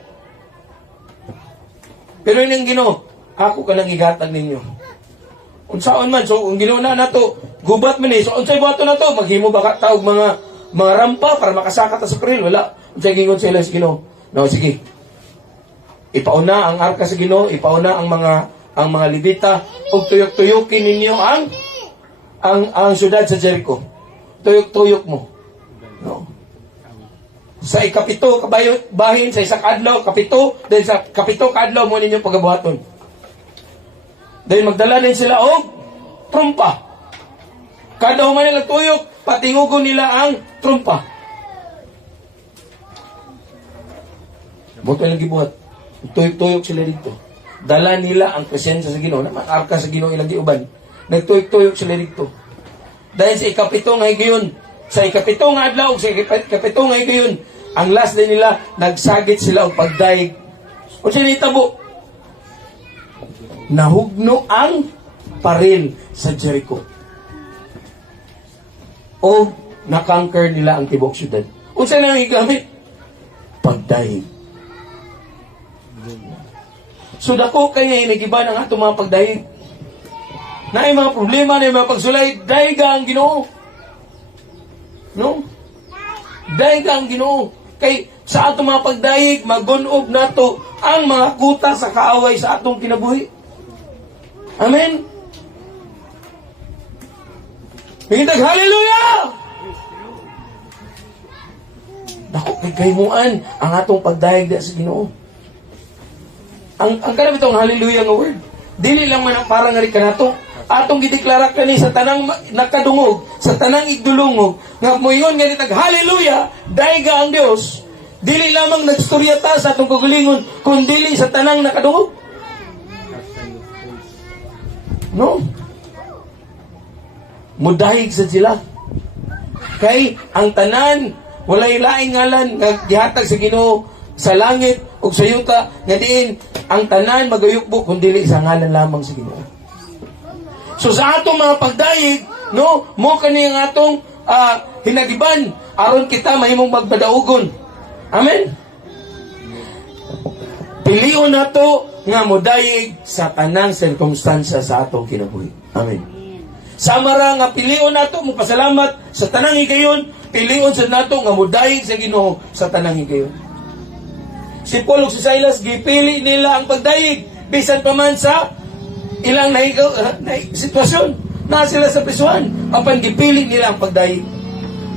Pero yung Ginoo, ako ka nang igatag ninyo. Unsaon man, so ang Ginoo na nato, gubat man so unsay buhaton na to, maghimo ba ka taog mga rampa para makasaka ta sa paril? Wala. Unsay gingon sila sa Ginoo? No, sige. Ipauna ang arka sa Ginoo, ipauna ang mga Levita, ug tuyok-tuyokin ninyo ang syudad sa Jericho. Tuyok-tuyok mo. No. Sa ikapito bahin sa isang adlaw, kapito, then sa kapito kadlaw mo ninyo pagabuhaton. Then magdala din sila og trumpa. Kada human nila tuyok, patingugon nila ang trumpa. Buto lagi buhat. Tuyok-tuyok sila dito. Dala nila ang presensya sa Ginoo, na arka sa Ginoo ilang giuban. Nagtuyok-tuyok sila dito. Dahil sa ikapito nga higayon, sa ikapito nga adlaw, sa ikapito nga higayon, ang last din nila, nagsagit sila og pagdaig. O siya nitabo, nahugno ang paril sa Jericho. O nakanker nila ang tibok syudad. O siya nang higamit? Pagdaig. So dako kaya hinagiban ang atong mga pagdayeg. Na ay mga problema, na ay mga pagsulay, dahiga ang Ginoo. No? Dahiga ang Ginoo. Kay sa atong mga pagdayeg, magunob nato ang mga kuta sa kaaway sa atong kinabuhi. Amen? Hingitag, hallelujah! Dako kay kaymuan ang atong pagdayeg sa Ginoo. Ang kanang itong hallelujah nga word, dili lang man ang parang nga kanato, atong gideklara kani sa tanang nakadungog, sa tanang igdulungog, nga moingon nga nitag hallelujah, dayga ang Dios. Dili lamang nagstorya ta sa atong kagalingon, kundi sa tanang nakadungog. No? Mudahig sa sila. Kay ang tanan walay laing ngalan nga gihatag sa Ginoo sa langit ug sa yuta nga diin ang tanan magayukbo kun dili sa ngalan lamang sa Ginoo. So sa atong mga pagdayeg, no, mo kani ang atong hinagiban aron kita mahimong magpadaugon. Amen. Pilion nato nga modayeg sa tanang sirkumstansya sa atong kinabuhi. Amen. Sama ra nga pilion nato mo pasalamat sa tanang higayon, pilion sa nato nga modayeg sa Ginoo sa tanang higayon. Si Paul ug si Silas gipili nila ang pagdayeg bisan pa man sa ilang sitwasyon. Na sila sa prisuhan, apan gipili nila ang pagdayeg.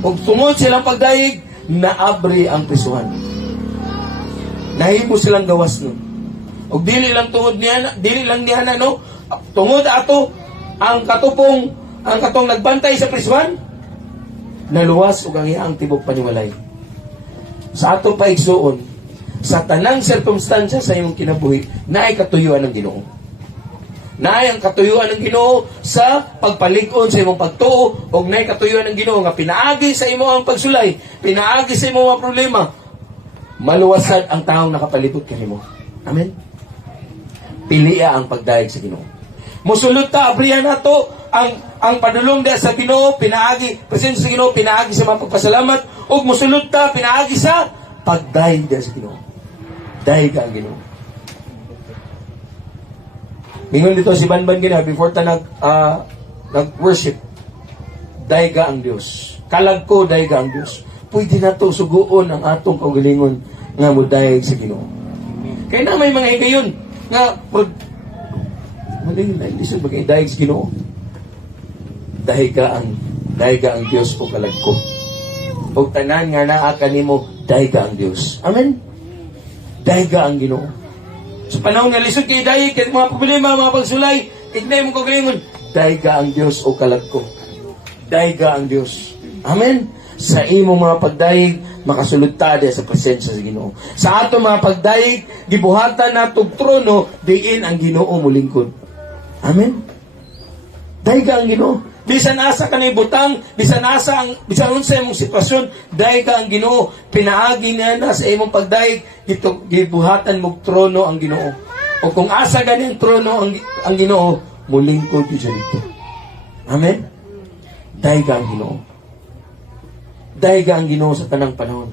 Ug tungod silang pagdayeg, naabri ang prisuhan. Nahimo silang gawas nun. Og dili lang niya no, tungod ato ang katong nagbantay sa prisuhan, naluwas og ang iyang tibok panimalay. Sa ato paigsuon, sa tanang sirkumstansya sa imong kinabuhi, naay katuyuan ng Ginoo. Naay ang katuyuan ng Ginoo sa pagpalig-on sa imong pagtuo, og naay katuyuan ng Ginoo nga pinaagi sa imo ang pagsulay, pinaagi sa imo ang problema. Maluwasan ang taong nakapalibot kanimo. Amen. Pilia ang pagdayeg sa Ginoo. Musulod ta abrihan nato ang padulong sa Ginoo, pinaagi presensya sa Ginoo, pinaagi sa mga pagpasalamat, ug musulod ta pinaagi sa pagdayeg sa Ginoo. Dayeg ang Ginoo. Mingon dito si Banban gina before ta nag-worship. Dayeg ang Dios. Kalag ko dayeg ang Dios. Pwede na to suguon ang atong kaugalingon nga modayeg sa Ginoo. Kaya na may mga higayon nga maling lisod bagay dayeg sa Ginoo. Dayeg ang Dios o kalag ko. Og tanan nga naa kanimo dayeg ang Dios. Amen. Dayeg ang Ginoo. Sa panahon nga lisod kay dayeg kay mga problema, mga pagsulay, ignay mo kaugalingon, dayeg ang Dios o kalag ko. Dayeg ang Dios. Amen. Sa imo mga pagdayeg, makasulod ta sa presensya sa Ginoo. Sa ato mga pagdayeg, gibuhatan natog trono, diin ang Ginoo mulingkod. Amen. Dayeg ang Ginoo. Bisan asa kanay butang, bisan unsa imong sitwasyon, dayeg ang Ginoo. Pinaagi na sa imong pagdayeg, gibuhatan mo trono ang Ginoo. O kung asa gani ang trono ang Ginoo, mulingkod gyud dito. Amen. Dayeg ang Ginoo. Dayeg ang Ginoo sa tanang panahon.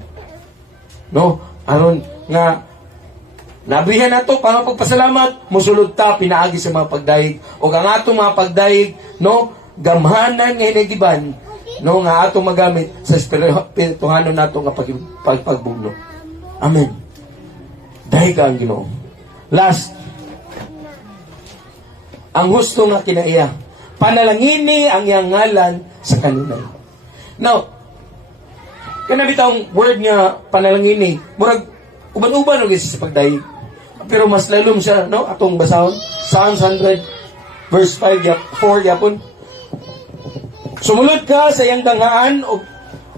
No? Aron nga nabrihan nato para pagpasalamat, musulod ta pinaagi sa mga pagdayeg o ang atong mga pagdayeg, no, gamhanan nga hinagiban, no, nga atong magamit sa espirituhanon nato nga pagbugno. Amen. Dayeg ang Ginoo. Last, ang husto nga kinaiya, panalangini ang iyang ngalan sa kanunay. Now, kana bitang word nga panalangini, murag uban-uban og sa pagdayeg. Pero mas lalom siya, no, atong basahon. Psalms 100 verse 4 yapon. Sumulod ka sa iyang gangaan o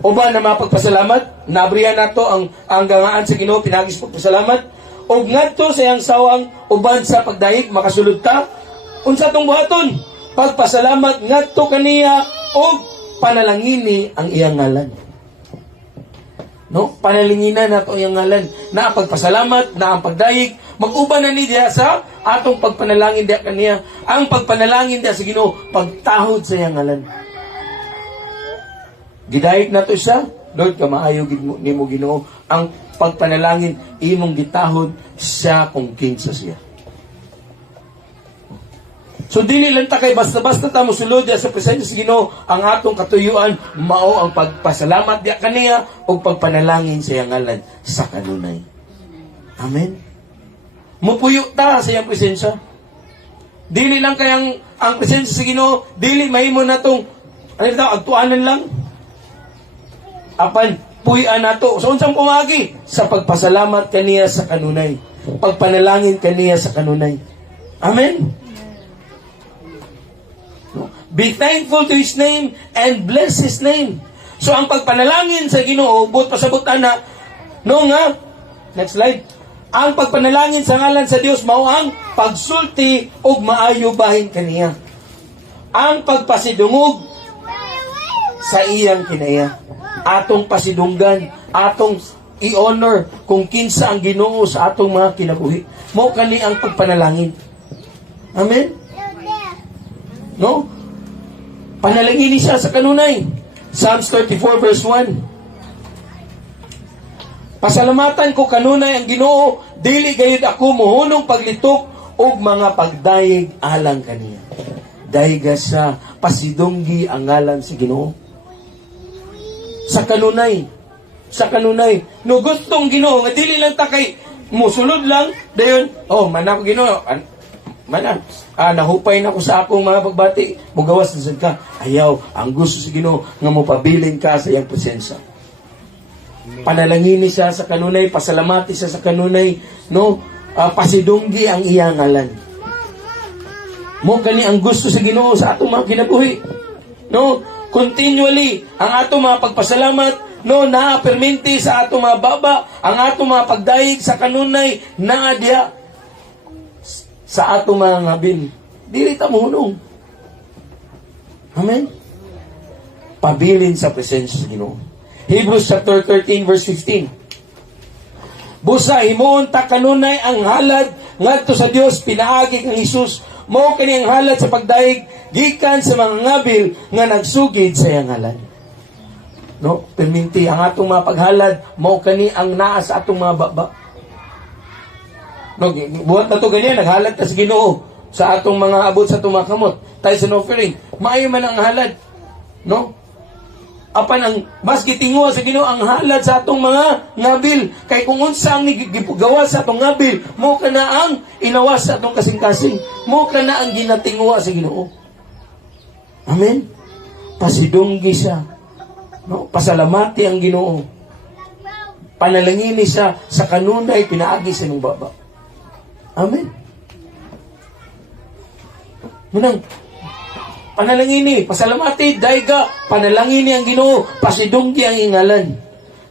uban na mapagpasalamat, nabrihan nato ang gangaan sa Ginoo, pinagis pagpasalamat, og ngadto sa iyang sawang uban sa pagdayeg, makasulod ta. Unsa tong buhaton? Pagpasalamat ngadto kaniya og panalangini ang iyang ngalan. No, panalinginan nato ang ngalan na pagpasalamat na ang pagdayeg mag-uban na niya sa atong pagpanalangin diha kaniya. Ang pagpanalangin diha sa Ginoo pagtahod sa iyang ngalan. Gidayeg nato siya, Lord, kamaayo nimo Ginoo, ang pagpanalangin imong gitahod siya kung kinsa siya. So dili lang ta kay basta-basta ta mosulod sa presensya sa Ginoo, ang atong katuyuan mao ang pagpasalamat diha kaniya ug pagpanalangin sa iyang ngalan sa kanunay. Amen. Mupuyo ta sa iyang presensya. Dili lang kay ang presensya sa Ginoo, dili mahimo natong agtuanan lang. Apan puy-an nato. So unsang pumagi sa pagpasalamat kaniya sa kanunay, pagpanalangin kaniya sa kanunay. Amen. Be thankful to His name and bless His name. So ang pagpanalangin sa Ginoo, but pasabutan na, no nga, next slide. Ang pagpanalangin sa ngalan sa Dios mao ang pagsulti ug maayo bahin kaniya. Ang pagpasidungog sa iyang kinaya. Atong pasidunggan, atong i-honor kung kinsa ang Ginoo sa atong mga kinabuhi. Mao kani ang pagpanalangin. Amen? No? Panalangin siya sa kanunay. Psalms 34 verse 1. Pasalamatan ko kanunay ang Ginoo, dili gayud ako mohunong paglitok og mga pagdayeg alang kaniya. Dayga sa pasidunggi ang ngalan sa Ginoo. Sa kanunay. Sa kanunay. No gustong Ginoo nga dili lang ta kay musulod lang dayon, oh manako Ginoo, nahupay na ko sa akong mga pagbati, mugawas na sad ka. Ayaw, ang gusto sa Ginoo nga mopabilin ka sa iyang presensya. Panalangini siya sa kanunay, pasalamati siya sa kanunay, no? Pasidunggi ang iyang ngalan. Mo kani ang gusto sa Ginoo sa atong mga kinabuhi. No? Continually ang atong mga pagpasalamat, no, na-perminti sa atong mga baba, ang atong mga pagdayeg sa kanunay na diha sa atong mga ngabil. Dili ta mohunong. Amen. Pabilin sa presensya sa Ginoo. Hebrews chapter 13 verse 15. Busa himuon ta kanunay ang halad ngadto sa Dios pinaagi kang Hesus. Mao kini ang halad sa pagdaig gikan sa mga ngabil nga nagsugid sa iyang halad. No, perminti ang atong mga paghalad mao kani ang naa sa atong mga baba. No, buhat na to ganyan naghalad ta sa Ginoo sa atong mga abot sa atong mga kamot. Tayo sa offering, maayo man ang halad. No? Apan ang mas gitingwa sa Ginoo ang halad sa atong mga ngabil. Kay kung unsa ang gigawa sa atong ngabil, mo kana ang inawas sa atong kasing-kasing. Mo kana ang ginatingwa sa Ginoo. Amen. Pasidunggi siya. No, pasalamati ang Ginoo. Panalangini siya sa kanunay pinaagi sa imong baba. Amen. Munang panalangini, pasalamati, dayga, panalangini ang Ginoo, pasidunggi ang ingalan.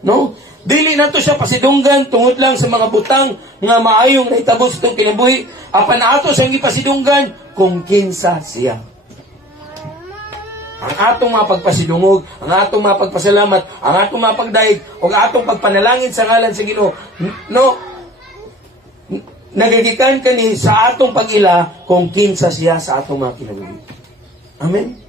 No? Dili na to siya pasidunggan tungod lang sa mga butang nga maayong naitabos itong kinabuhi. Apan ato siyang ipasidunggan kung kinsa siya. Ang atong mga pagpasidungog, ang atong mga pagpasalamat, ang atong mga pagdaig, o atong pagpanalangin sa ngalan sa Ginoo, no? Nagagikan kani sa atong pag-ila kung kinsa siya sa atong mga kinabuhi. Amen.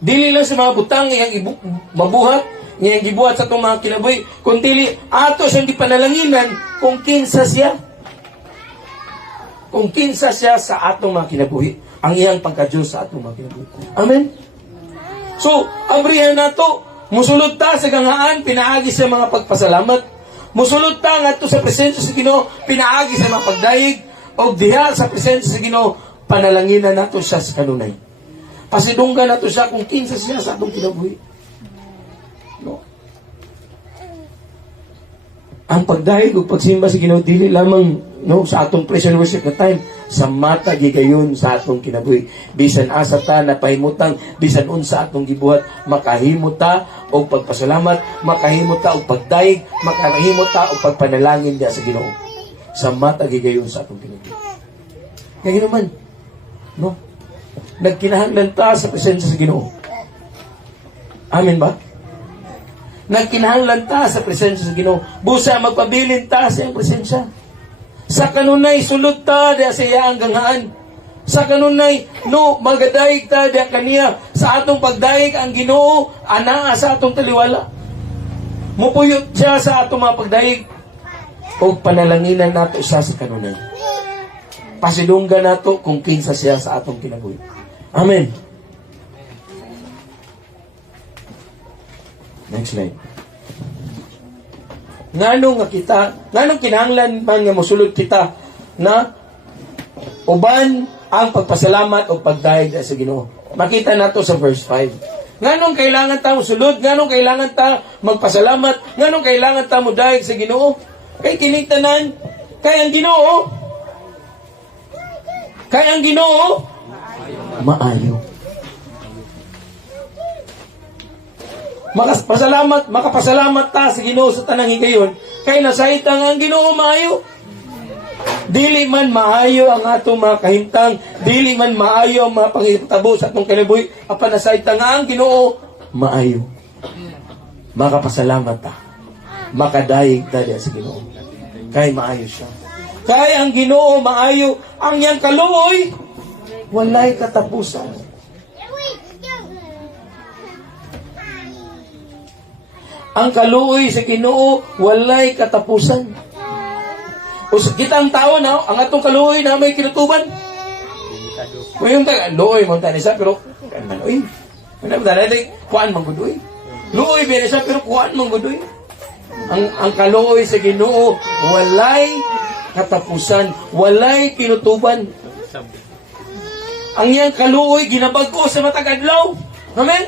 Dili lang sa mga butang iyang mabuhat, iyang gibuhat sa itong mga kinabuhi, kung dili ato siyang ipanalanginan kung kinsa siya. Kung kinsa siya sa atong mga kinabuhi, ang iyang pagka-Diyos sa atong mga kinabuhi. Amen. So, abrihan na to, musulod ta sa gangaan, pinaagi sa mga pagpasalamat. Musulod ta nga to sa presensya sa Ginoo, pinaagi sa mga pagdayeg, o diha sa presensya sa Ginoo, panalanginan nato siya sa kanunay. Pasidunggan nato siya kung kinsa siya sa atong kinabuhi. No. Ang pagdayeg ug pagsimba sa Ginoo dili lamang no sa atong praise and worship na time, sa mata gigayon sa atong kinabuhi. Bisan asa ta napahimutang, bisan unsa atong gibuhat, makahimot ta og pagpasalamat, makahimot ta og pagdayeg, makahimot ta og pagpanalangin diha sa Ginoo. Sa mata gigayon sa atong kinabuhi. Kaya naman, no? Nagkinahanglan ta sa presensya sa Ginoo. Amen ba? Nagkinahanglan ta sa presensya sa Ginoo. Busa magpabilin ta sa iyang presensya. Sa kanunay sulod ta diha sa iyang ganghaan. Sa kanunay no magadaig ta diha kaniya. Sa atong pagdaig ang Ginoo anaa sa atong taliwala. Mupuyot siya sa atong mga pagdaig o panalanginan nato siya sa kanunay. Pasidunggan nato kung kinsa siya sa atong kinabuhi. Amen. Next slide. Nganong kinahanglan man nga mosulod kita na uban ang pagpasalamat o pagdayeg sa Ginoo. Makita nato sa verse 5. Nganong kailangan ta mosulod, nganong kailangan ta magpasalamat, nganong kailangan ta modayeg sa Ginoo? Kay kining tanan, kay ang Ginoo maayo. Makapasalamat ta sa Ginoo sa tanang higayon, kay nasaitang ang Ginoo maayo. Dili man maayo ang atong mga kahimtang, dili man maayo ang mga panghitabo sa atong kalibuhi, apan nasaitang ang Ginoo maayo. Makapasalamat ta. Makadayeg ta diya sa Ginoo. Kay maayo siya. Kay ang Ginoo maayo, ang yang kaluoy walay katapusan. Ang kaluoy sa Ginoo walay katapusan. O sa kitang tao na, ang atong kaluoy na may kinutuban. O yung luoy mo tayo sa, pero kan man oy. Ano ba dali kuan man gud oy. Luoy ba siya pero kuan man gud oy. Ang kaluoy sa Ginoo walay katapusan, walay kinutuban. Ang iyang kaluoy ginabag-o sa matag adlaw. Amen.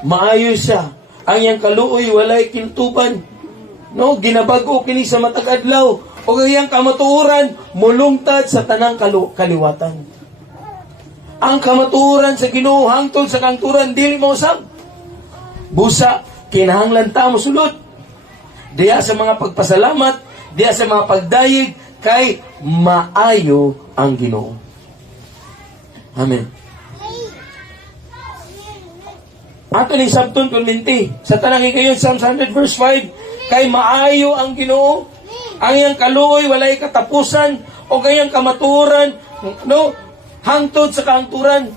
Maayo siya. Ang iyang kaluoy walay kinutuban. No, ginabag-o kini sa matag adlaw. O ang iyang kamatuoran mulungtad sa tanang kaliwatan. Ang kamatuoran sa Ginoo hangtod sa kangturan dili mausab. Busa kinahanglan ta mosulod. Diya sa mga pagpasalamat, diya sa mga pagdayeg kay maayo ang Ginoo. Amen. Ato ni sabton kunminti sa tanang higayon Psalm 100 verse 5, kay maayo ang Ginoo, ang iyang kaluoy walay katapusan, o kayang kamatuoran no hangtod sa kaangturan.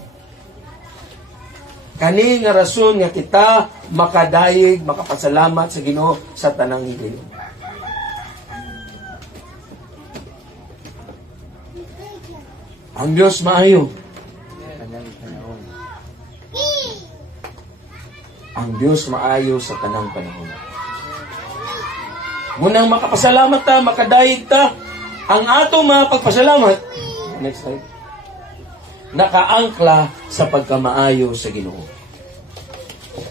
Kani nga rason nga kita makadayeg, makapasalamat sa Ginoo sa tanang higayon. Ang Diyos maayo. Ang Diyos maayo sa tanang panahon. Munang makapasalamat ta, makadayeg ta, ang atong mga pagpasalamat, next slide, nakaangkla sa pagkamaayo sa Ginoo.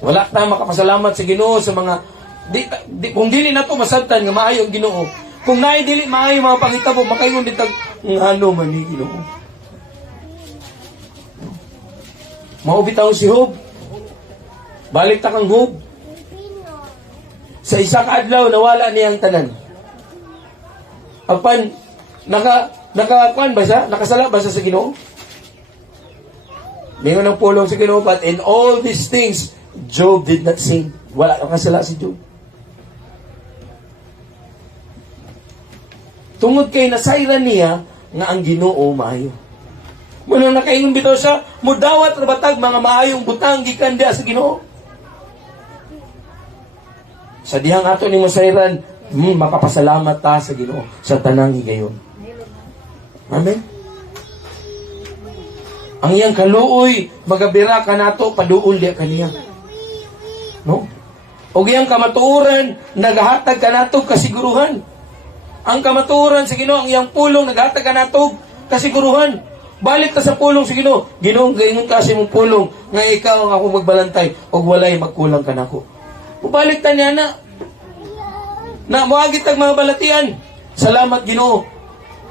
Wala ta makapasalamat sa Ginoo sa mga, kung dili na to masabtan nga maayo ang Ginoo. Kung naay dili maayo mga pangitabo, makaingon ditag, ngano man ni Ginoo. Maubitaw si Job. Balik ta kang Job. Sa isang adlaw nawala niya ang tanan. Apan nakakuan ba siya? Nakasala ba siya sa Ginoo? Mingon ng pulong sa Ginoo, but in all these things Job did not sin. Wala nakasala si Job. Tungod kay nasayran niya nga ang Ginoo maayo. Muna nakaingon bitaw siya, mudawat ra batag mga maayong butang gikan diha sa Ginoo. Sa dihang ato ni masayran, makapasalamat ta sa Ginoo sa tanang higayon. Amen. Ang iyang kaluoy magabira kanato paduol diha kaniya. No? Og iyang kamatuoran nagahatag kanato kasiguruhan. Ang kamatuoran sa Ginoo, ang iyang pulong nagahatag kanato kasiguruhan. Balik ta sa pulong sa Ginoo. Ginoo, gayon kasi mong pulong nga ikaw ang ako magbalantay og walay magkulang kanako. Balik ta niya na muagit ang mga balatian. Salamat Ginoo.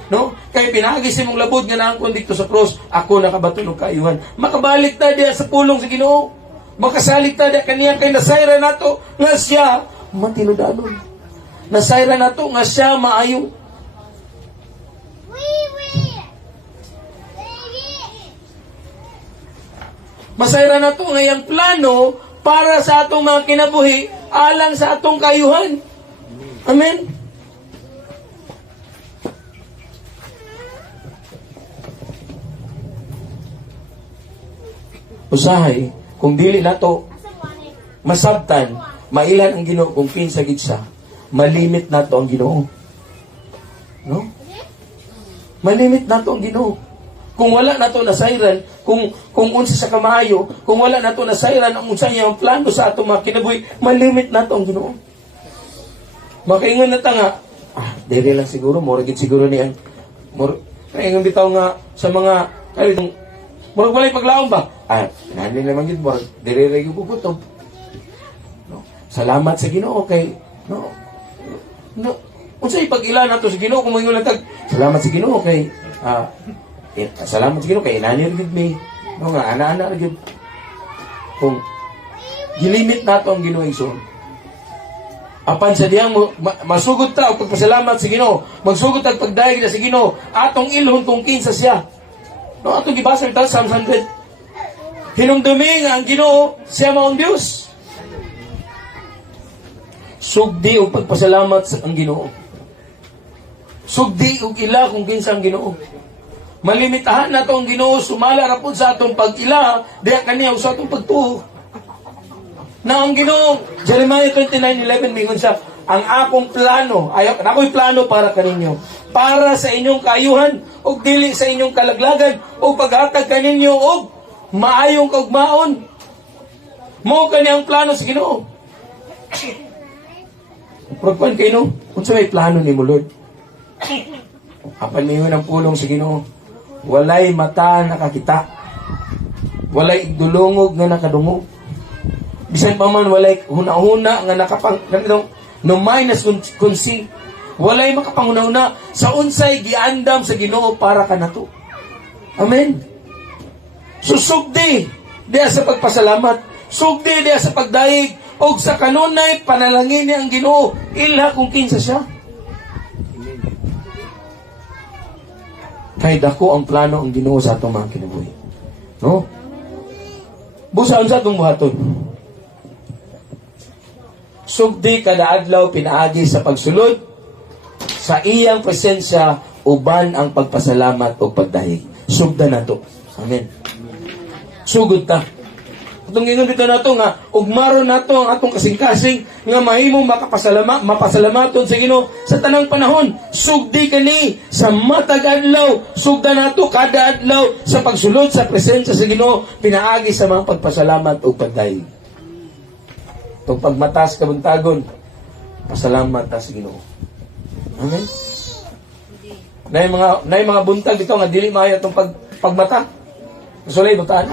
No? Kay pinagis mong labod nga naangkon dito sa cross, ako nakabatulog kaayuhan. Makabalik ta diya sa pulong sa Ginoo. Makasalig ta diya kaniya kay nasayra nato nga siya matinudanon. Nasayra nato nga siya maayo. Masayra nato nga yang plano para sa atong mga kinabuhi alang sa atong kayuhan. Amen. Usahay, kung dili nato masabtan, mailan ang Ginoo kung kinsa gid siya, malimit nato ang Ginoo. No? Malimit nato ang Ginoo. Kung wala nato nasayran, kung unsa sa kamayo, kung wala nato nasayran ang unsa iyang plano sa atong mga kinabuhi, malimit nato ang Ginoo. Makaingon na ta nga, dere lang siguro, mura gid siguro ni ang kaingon bitaw nga sa mga murag walay paglaom ba? Nani naman gid murag dere ra gyud No? Salamat sa Ginoo kay no. Unsay pag-ila nato sa Ginoo kung moingon lang tag salamat sa Ginoo kay salamat sa Ginoo kay inani ra gid mi. No nga ana-ana ra gid. Kung gilimit nato ang Ginoo igsoon. Apan sa diyang masugod ta og pagpasalamat sa Ginoo, magsugod ta pagdayeg sa Ginoo, atong ilhon kung kinsa siya. No atong gibasa ta Psalm 100. Hinumdumi nga ang Ginoo siya mao ang Dios. Sugdi og pagpasalamat sa ang Ginoo. Sugdi og ila kung kinsa ang Ginoo. Malimitahan na to ang Ginoo, sumala ra pud sa atong pag-ila, diha kaniya sa atong pagtuo. Na ang Ginoo, Jeremiah 29:11 mingon siya, ang akong plano, ako'y plano para kaninyo, para sa inyong kaayuhan, og dili sa inyong kalaglagan, o paghatag kaninyo og maayong kaugmaon. Mo kaniyang plano sa Ginoo. Pagkuhan kayo, no? Kung sa may plano ni mo, Lord. Apan niyo ng pulong sa Ginoo. Walay mata nakakita. Walay dulungog nga nakadungog. Bisan pa man walay huna-huna nga nakapang no minus kunsi. Walay makapanguna-una sa unsay giandam sa Ginoo para kanato. Amen. Susugdi diya sa pagpasalamat. Sugdi diya sa pagdaig og sa kanunay panalangin ni ang Ginoo ilha kung kinsa siya. Kay dako ang plano ang Ginoo sa atong mga kinabuhi. No? Busa unsa atong buhaton? Sugdi kada adlaw pinaagi sa pagsulod sa iyang presensya uban ang pagpasalamat o pagdahig. Sugda nato. Amen. Sugod ta. Itong ingon dito nato nga ugmaron nato ang atong kasing-kasing nga mahimong mapasalamaton sa Ginoo sa tanang panahon. Sugdi kani sa matag adlaw, sugda nato kada adlaw sa pagsulod sa presensya sa Ginoo pinaagi sa mga pagpasalamat o pagdayeg. Itong pagmatas kabuntagon, pasalamat ta sa Ginoo. Amen. Nay mga buntag dito nga dili maayo itong pagmata. Sulay butaan.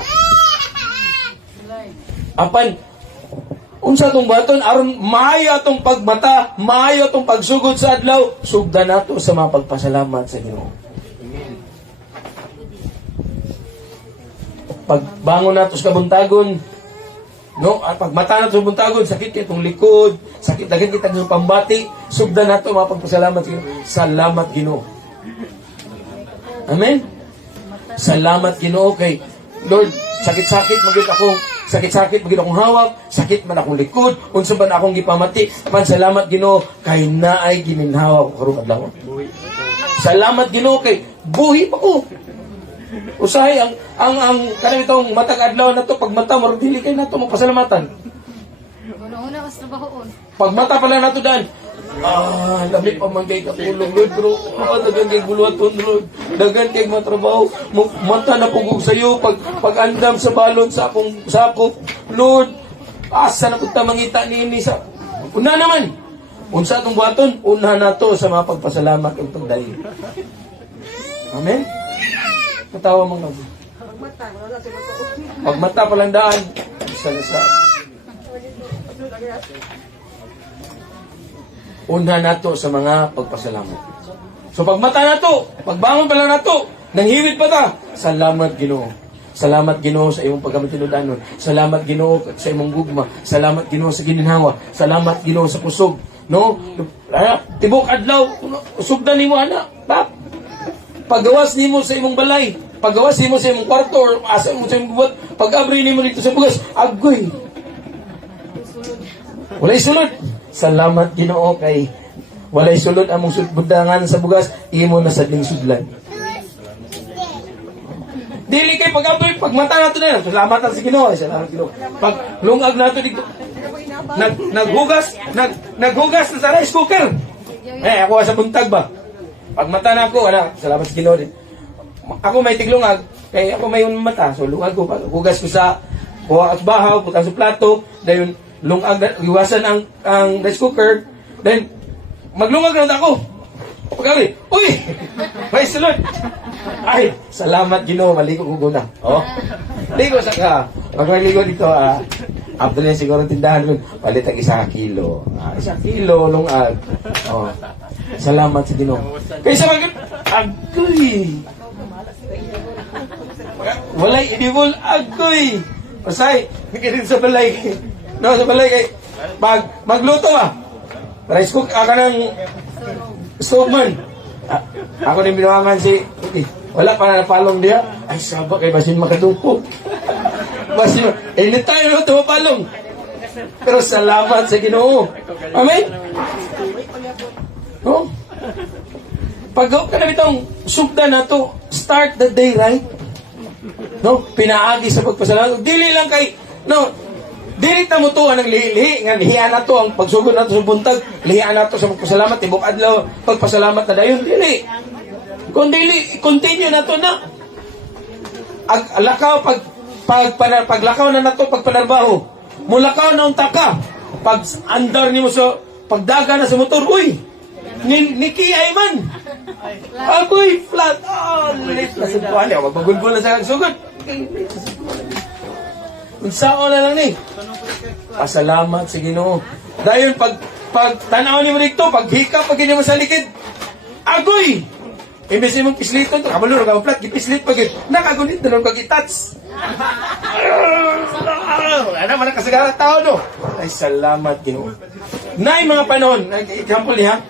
Apan, unsa tong baton aron maayo atong pagmata, maayo atong pagsugod sa adlaw, sugda nato sa mga pagpasalamat sa Ginoo. Pagbangon nato sa kabuntagon, no, at pagmata nato sa buntagon, sakit kay itong likod, sakit daghan kita ng pambati, sugda nato mga pagpasalamat sa Ginoo. Salamat Ginoo. Amen. Salamat Ginoo kay Lord, sakit-sakit magid akong hawak, sakit man akong likod, unsa man akong gipamati, man salamat Ginoo kay naay giminhawa ko karong adlaw. Salamat Ginoo kay buhi pa ko. Usahay ang kanang itong matag adlaw na to pagmata mo dili kay nato mapasalamatan. Una kas trabahoon. Pagmata pa lang nato dan. Lamig pa man kay katulong Lord, bro. Dagan kay guluhaton Lord. Dagan kay matrabaho. Mata na pugog sayo pag-andam sa balon sa akong sakop. Lord, asa na pud ta mangita niini sa una naman. Unsa atong buhaton? Una nato sa mga pagpasalamat ug pagdayon. Amen. Katawa mga kabu. Pagmata pa lang daan. Isa. Una nato sa mga pagpasalamat. So pagmata nato, pagbangon pa lang nato, nanghiwit pa ta. Salamat Ginoo. Salamat Ginoo sa imong pagkamatinudanon. Salamat Ginoo sa imong gugma. Salamat Ginoo sa gininhawa. Salamat Ginoo sa kusog. No? Tibok adlaw, sugdan nimo ana. Paggawas nimo sa imong balay, paggawas nimo sa imong kwarto or asa mo sa imong buhat, pag-abri nimo dito sa bugas, agoy. Walay sulod. Salamat Ginoo kay walay sulod among budangan sa bugas, imo na sadling sudlan. Dili kay pag-abri, pagmata nato na, salamat sa Ginoo, salamat Ginoo. Pag lungag nato dito, naghugas na sa rice cooker. Ako sa buntag ba? Pagmata na ako, salamat sa Ginoo din. Ako may tiglungag, kay ako may mata, so lungag ko, hugas ko sa bahaw, putang sa plato, dayon lungag, iwasan ang rice cooker, then maglungag na ako. Pagkari, uy! May sulod! Ay, salamat Ginoo, maligo ko guna. Oh, ligo sa ka. Pag maligo dito, after yan siguro tindahan ko, palit ang 1 kilo. 1 kilo lungag. Oh. Salamat sa Ginoo. Kaysa mag agoy. Walay inibol agoy. Pasay, mikidin sa balay. No, sa balay kay magluto ba? Rice cook aka ng stove man. Ako din binuangan si wala pa na napalong dia. Ay saba kay basin makatupo. Basin anytime no tumapalong. Pero salamat sa Ginoo. Amen. No? Pag ka na bitong sugda na to, start the day right. No? Pinaagi sa pagpasalamat. Dili lang kay, no, dili ta mo to ang lihi nga lihian na to ang pagsugod na to sa buntag, lihian na to sa pagpasalamat, tibok adlaw, pagpasalamat na dayon, dili. Kung dili, continue na to na. Lakaw, paglakaw na to, pagpanarbaho, mulakaw na unta ka, pag andar ni mo sa, pagdaga na sa motor, uy, Niki Ayman. Agoy, flat. Oh, late na sa buwan. Magbagulbol na sa kagsugod. Unsao na lang ni. Pasalamat sa Ginoo. Dayon pag tanaw ni mo dito, pag hikap pag mo sa likid. Agoy. Imbes mong pisliton to, kabalo ka flat, gipislit pag nakagunit na lang kag-touch. Ano man kasagaran tao no. Ay salamat Ginoo. Nay mga panahon, example niya.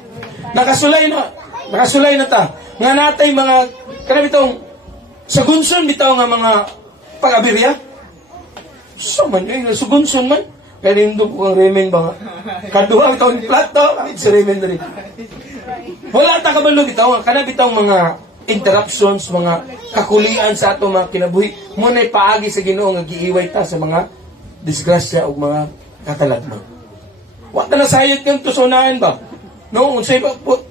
Nakasulay na ta. Nga natay mga kanabitong sa gunson bitaw nga mga pag-abirya. So man yun, sa gunson man. Kaya nindo po ang remen ba nga. Kaduha bitaw ni plato, sa remen na rin. Wala ta kabalo bitaw, kanabitong mga interruptions, mga kakulian sa ato mga kinabuhi. Muna'y paagi sa Ginoo nga giiway ta sa mga disgrasya o mga katalagman. Wala na sayot kang tusunahan ba? No,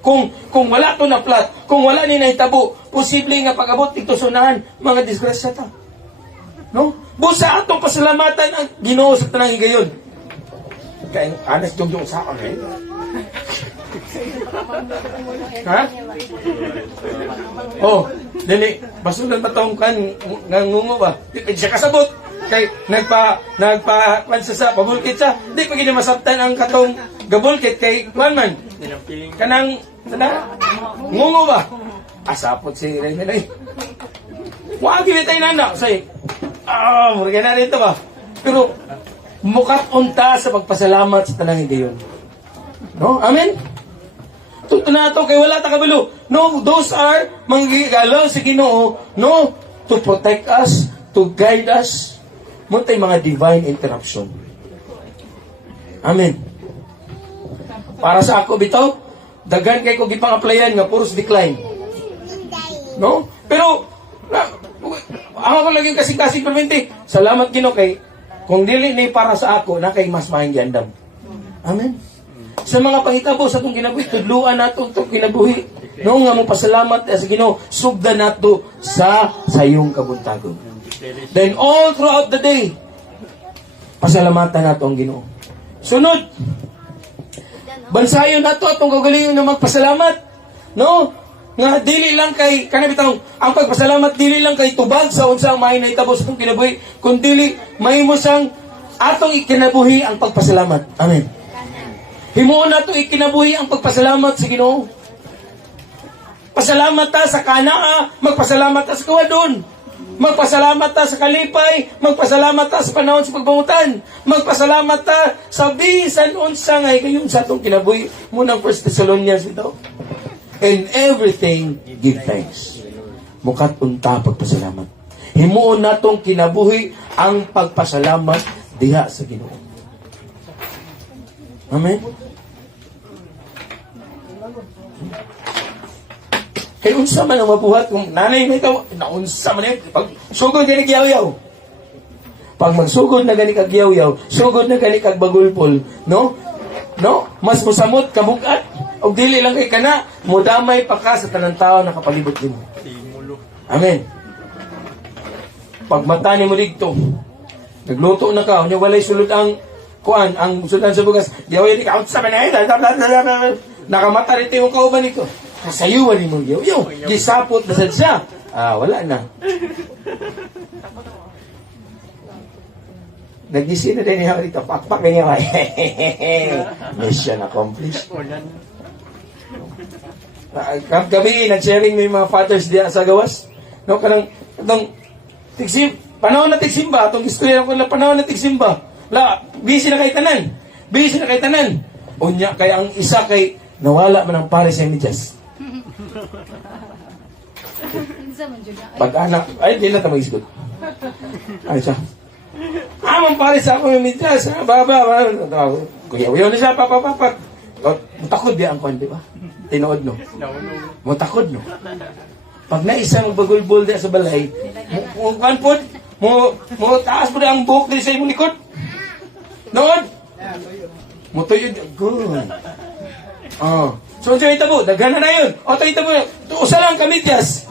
kung wala to na plat, kung wala ni nahitabo, posible nga pag-abot ito sunahan, mga disgrasya ta. No? Busa atong pasalamatan ang Ginoo sa tanang higayon. Kaya honest yung sa akin. Ha? Oh, dili basulan pa tong kan ngangungo ba? Di siya kasabot. Kay nagpa sa pabulkit sa. Di pa gina masabtan ang katong gabulkit kay kuan man. Kanang ngungo ba? Asapot si Renay. Wa gibitay nana say. Murag na dito ba? Pero mukat unta sa pagpasalamat sa tanang higayon. No? Amen. Tuto na ito, kay wala ta kabalo. No, those are manggigalaw sa Ginoo, no, to protect us, to guide us. Muntay mga divine interruption. Amen. Para sa ako bitaw, dagan kay ko gipang-applyan nga puros decline. No? Pero ako laging kasing-kasing permente. Salamat Ginoo kay kung dili ni para sa ako na kay mas mahing giandam. Amen. Sa mga pangitabo sa itong kinabuhi, tudluan nato itong kinabuhi. Noong nga mo pasalamat sa Ginoo, sugda nato sa sayong kabuntagon. Then all throughout the day, pasalamatan nato ang Ginoo. Sunod, bansayon nato atong kagalingon na magpasalamat. No? Nga dili lang kay kanabitaw ang pagpasalamat dili lang kay tubag sa unsang may nahitabo sa itong kinabuhi, kundi mahimo sang atong ikinabuhi ang pagpasalamat. Amen. Himuon na ito ikinabuhi ang pagpasalamat sa Ginoo. Pasalamat ta sa kanaa, magpasalamat ta sa kawadon. Magpasalamat ta sa kalipay, magpasalamat ta sa panahon sa pagbangutan. Magpasalamat ta sa bisan unsa nga kayon sa atong kinabuhi. Munang 1 Thessalonians ito. In everything, give thanks. Mukat unta pagpasalamat. Himuon natong kinabuhi ang pagpasalamat diha sa Ginoo. Amen. Kaya unsa man ang mabuhat kung nanay may ito, naunsa man yun. Pag sugod na nagyaw-yaw. Pag magsugod na gani kagyaw-yaw, sugod na gani kagbagulpol, no? No? Mas musamot, kabugat. O dili lang kay kana, mudamay pa ka sa tanang tao na kapalibot din mo. Amen. Pag mata ni mo dito, nagluto na ka, kanya walay sulod ang kuan, ang sultan sa bugas, diyaw yun, ikaw sa manay, nakamata rin yung kauban nito. Kasayuan ni mo, yo, gisapot na siya. Wala na. Nagising na din niya rito, pakpak niya. Mission accomplished. Gabi, nag-sharing may mga fathers diya sa gawas. No, kanang, itong, panahon na tigsimba, itong istorya ko na panahon na tigsimba. Busy na kay tanan. Busy na kay tanan. Unya, kaya ang isa kay, nawala man ang pare sa medyas. Insa man jud na. Pag-anak, ay, di na ito mag-isgot. Ay, siya. Amang pare sa ako yung medyas. Baba. Kuya, uyaw na siya, papapapat. Mutakod di ang kwan, di ba? Tinood, no? Mutakod, no? Pag naisa magbagulbol di sa balay, mo kanpod, mo taas mo na ang buhok di sa imong likod. Nood? Mo tuyod. Good. So, ito mo, daghan na yun. O, ito mo, usa lang kamidyas.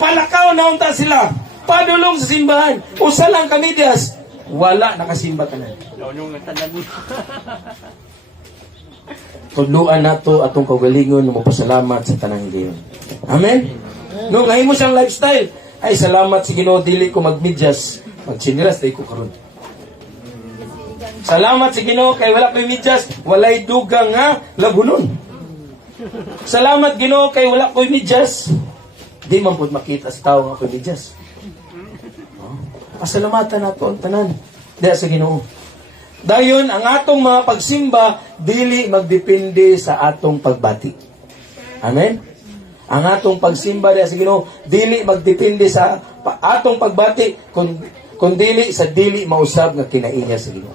Palakaw na unta sila. Padulong sa simbahan. Usa lang kamidyas. Wala nakasimba tanan. Tudluan nato atong kaugalingon na mapasalamat sa tanang Diyon. Amen? No, ngayon mo siyang lifestyle. Ay, salamat sa Ginoo, dili ko magmidyas. Magsiniras, tayo ko karon. Salamat sa Ginoo, kay wala ko'y midyas, walay dugang nga labunon. Salamat Ginoo, kay wala ko'y midyas. Di man po makita sa tao nga ko'y midyas. Pasalamatan nato ang tanan. Diya sa Ginoo. Dayon, ang atong mga pagsimba, dili magdepende sa atong pagbati. Amen? Ang atong pagsimba diya sa Ginoo, dili magdepende sa atong pagbati, kundili sa dili mausab nga kinainya sa Ginoo.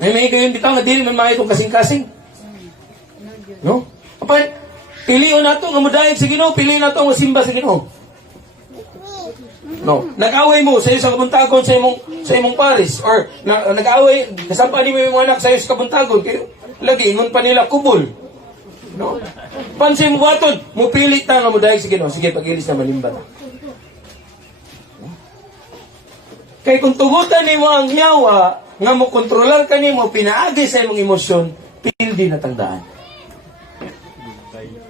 May gayon bitaw nga dili man maayo itong kasing-kasing. No? Apan, pilion nato nga mudayeg sa Ginoo, pilion nato nga simba sa Ginoo. No, nag-away mo sa iyo sa kabuntagon sa imong paris, or nag-away kasampa ni mo yung anak sa iyo sa kabuntagon, kaya lagi ingon pa nila kubol. No? Pansin mo baton, mo pilit ta nga mo dahil sige no, sige pag-ilis na malimba ta. Kay kung tugutan nimo ang yawa nga mo kontrolar kanimo pinaagi sa imong emosyon, pildi na tangdaan.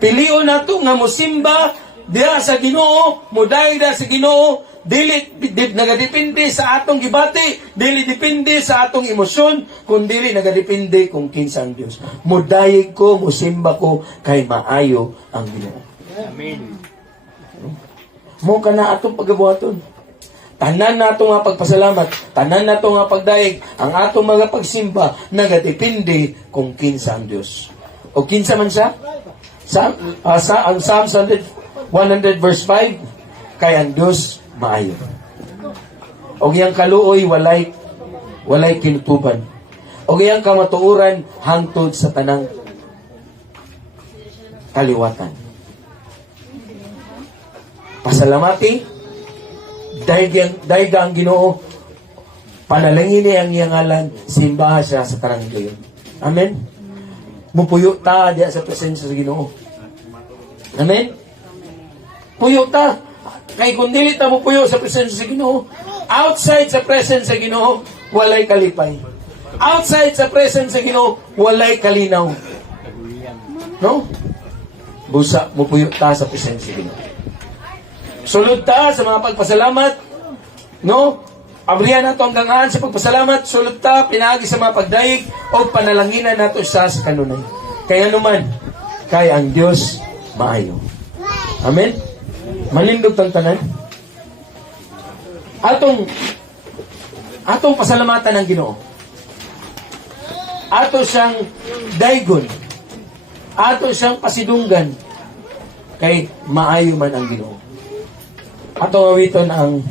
Pilion nato nga mo simba diha sa Ginoo, mo dahil diha sa Ginoo, dili nagadepende sa atong gibati, dili depende sa atong emosyon, kundi nagadepende kung kinsa ang Dios. Mudayeg ko, musimba ko kay maayo ang Ginoo. Amen. Mo kana atong pagabuhaton. Tanan nato nga pagpasalamat, tanan nato nga pagdayeg, ang atong mga pagsimba nagadepende kung kinsa ang Dios. O kinsa man siya? Ang Psalms 100 verse 5, kay ang Dios maayo. Og iyang kaluoy walay kinutuban. Og iyang kamatuoran hangtod sa tanang kaliwatan. Pasalamati dahil ang Ginoo, panalangin ang iyang ngalan, simbaha siya sa tanang gayon. Amen. Mupuyo ta diya sa presensya sa Ginoo. Amen. Puyo ta. Kay kung dili ta mo puyo sa presensya sa Ginoo, outside sa presensya sa Ginoo, walay kalipay. Outside sa presensya sa Ginoo, walay kalinaw. No? Busa mo puyo ta sa presensya sa Ginoo. Sulod ta sa mga pagpasalamat, no? Abrihan nato ang gangaan sa pagpasalamat, sulod ta pinaagi sa mga pagdayeg o panalanginan nato sa kanunay. Kaya naman, kay ang Dios maayo. Amen? Manindog tang tanan. Atong pasalamatan ng Ginoo. Ato siyang daygon. Ato siyang pasidunggan. Kay maayo man ang Ginoo. Atong awiton ang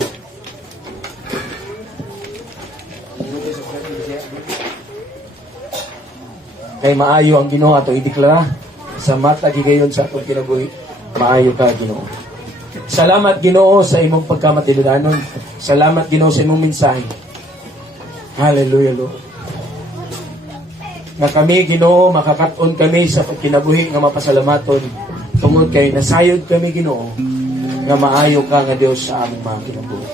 kay maayo ang Ginoo, ato ideklara sa mata gigayon sa atong kinabuhi. Maayo ka, Ginoo. Salamat Ginoo sa imong pagkamatiludanon. Salamat Ginoo sa imong mensahe. Hallelujah, Lord. Na kami Ginoo makakaton kami sa pagkinabuhi nga mapasalamaton tungod kay nasayod kami Ginoo nga maayo ka nga Dios sa among mga kinabuhi.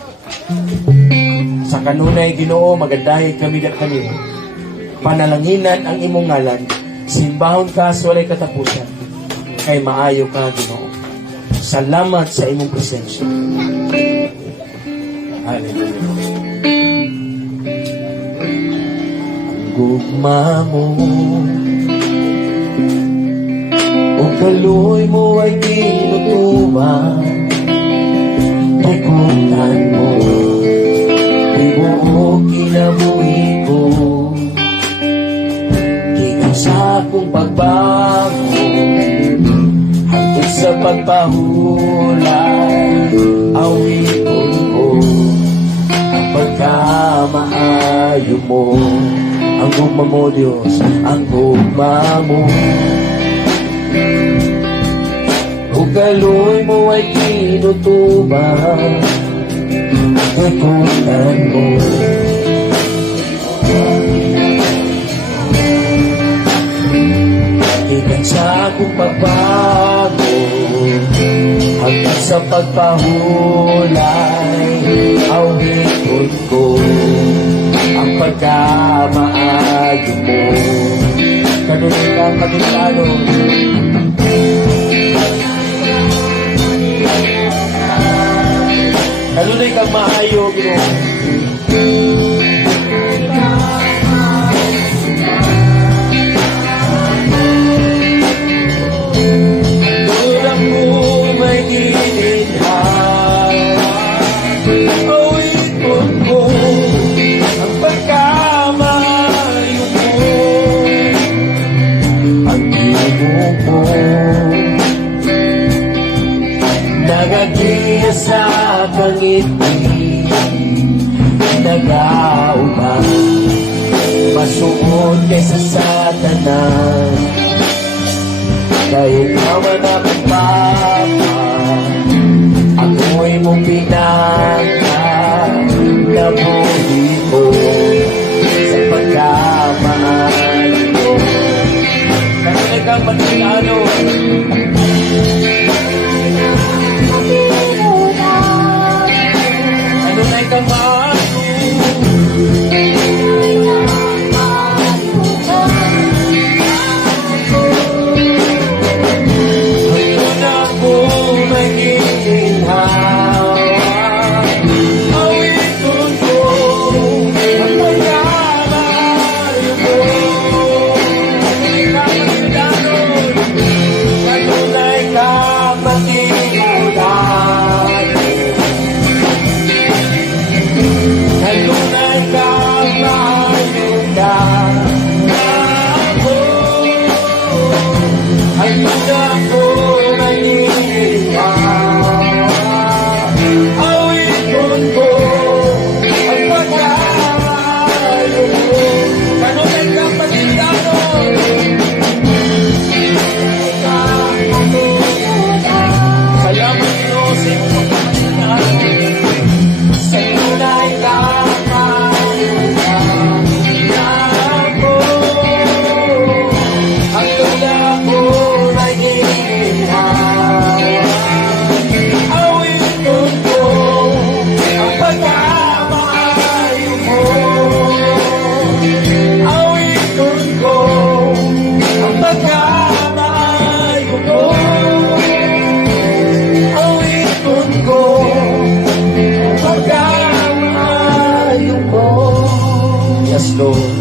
Sa kanunay Ginoo magandahin kami dak kanimo. Panalanginan ang imong ngalan. Simbahon ka sa walay katapusan. Kay maayo ka Ginoo. Salamat sa imong presensya. Hallelujah. Ang gugma mo kaluoy mo ay tinutuman, ikutan mo, bibuo kinabuhi ko, gikan sa akong pagbago, hangtod sa pagpahulay, awiton ko, ang pagkamaayo mo, ang gugma mo Diyos, ang gugma mo. Kung kaluoy mo ay tinutuban, ikutan mo. Ikan sa akong pagbago, hanggang sa pagpahulay, awiton ko, ang pagkamaayo mo. Kanunay kang katulano, kanunay kang maayo, Ginoo. Tulang mo may gininhawa, awiton ko, ang pagkamaayo mo, ang imo mo, nagagiya sa kangiti, nag-aumang, masuot kaysa Satanas, kahit naman akong papa, ako'y mong pinaka, nabuhi ko, sa pagkamahal ko. Kanunay kang matilano, kanunay kang maayo, hanggang ako may gininhawa, awiton ko, ang pagkamaayo mo. Kanunay kang matinunan, kanunay kang maayunan ako, hanggang ako naniniwala, awiton ko, ang pagkamaayo mo. Kanunay kang matinunan, salamat Diyos sa iyong pagkakas. Sa tunay kang maayunan ako, hanggang ako naghihinhawa, awiton ko, ang pagkamaayo mo, awiton ko, ang pagkamaayo mo, awiton ko, ang pagkamaayo mo. Yes, Lord.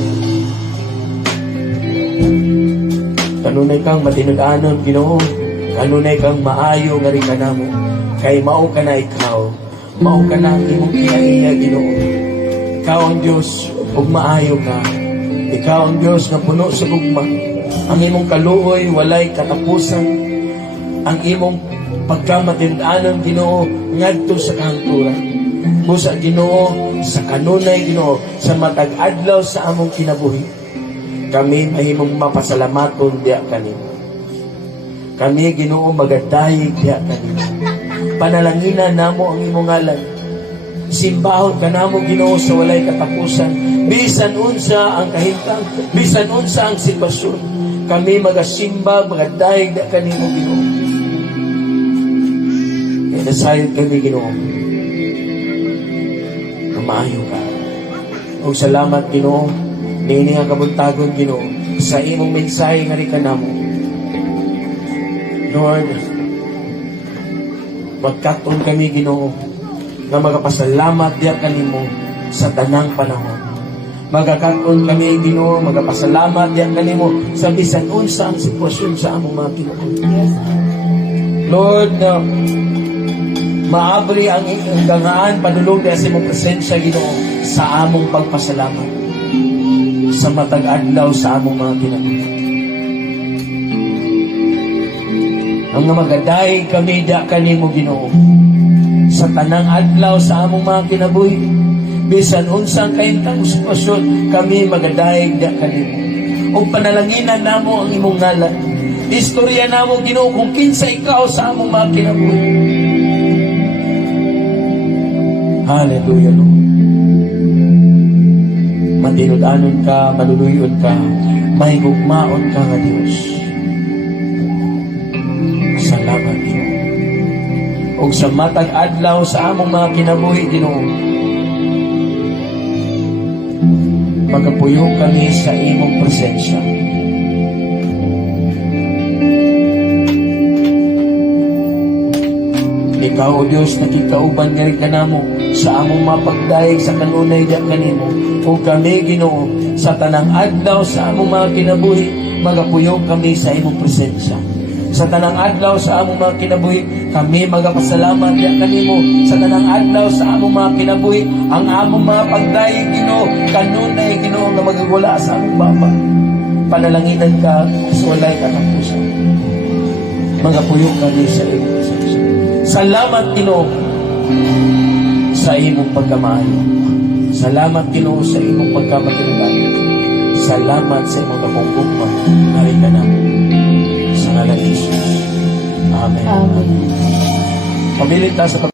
Kanunay kang matinud-anon, Ginoo. Kanunay kang maayo nga rin ka namo. Kay mao ka na ikaw. Mao ka na ang imong kinaiya, Ginoo. Ikaw ang Diyos, ug maayo ka. Ikaw ang Diyos na puno sa gugma. Ang imong kaluoy, walay katapusan. Ang imong pagkamatinud-anon, Ginoo, ngadto sa kahangturan. Busa, Ginoo, sa kanunay, Ginoo, sa matag adlaw sa among kinabuhi. Kami mahimong mapasalamaton diya kanimo. Kami, Ginoo, magadayig diya kanimo. Panalanginan namo ang imong ngalan. Simbahon ka namo, Ginoo, sa walay katapusan. Bisan unsa ang kahintang, bisan unsa ang sitwasyon. Kami magasimba, magadayig diya kanimo, Ginoo. Kaya nasayod kami, Ginoo. Maayo ka. O salamat, Ginoo. Nini nga kabuntagon, Ginoo, sa imong mensahe nga rin ka namo. Lord, magkaton kami, Ginoo, na magapasalamat diya kanimo sa tanang panahon. Magakaroon kami, Ginoo, magapasalamat yan kanimo sa bisan unsa ang sitwasyon sa among mga kinabuhi. Yes. Lord, maabri ang gangaan padulong dahil sa imong presensya, Ginoo, sa among pagpasalamat sa matag adlaw sa among mga kinabuhi. Ang magaday kami da kanimo, Ginoo, sa tanang adlaw sa among mga kinabuhi, bisan unsang kahintang sitwasyon, kami magadayeg da kanimo. O panalanginan namo ang imong ngalan. Istorya namo, Ginoo, kung kinsa ikaw sa among mga kinabuhi. Hallelujah, Lord. Matinud-anon ka, maluluyon ka, mahigugmaon ka nga Diyos. Salamat, Ginoo. O sa matag adlaw sa among mga kinabuhi, Ginoo, pagkapuyo kami sa imong presensya. Ikaw, O Diyos, nakikauban nga rin ka namo sa among mapagdayeg sa kanunay da kanimo. O kami, Ginoo, sa tanang adlaw sa among mga kinabuhi, magapuyo kami sa imong presensya. Sa tanang adlaw sa among mga kinabuhi, kami magapasalamat da kanimo. Sa tanang adlaw sa among mga kinabuhi, ang among mga pagdayeg, Ginoo, kanunay, Ginoo, nga magagula sa among baba. Panalanginan ka, sa walay katapusan. Magapuyo kami sa imong presensya. Salamat, Ginoo, sa imong pagkamaayo. Salamat, Ginoo, sa imong pagkamatinugan. Salamat sa imong kapungkupman. Narin ka namin. Sa ngalan ni Jesus. Amen. Amen. Pabilit ta sa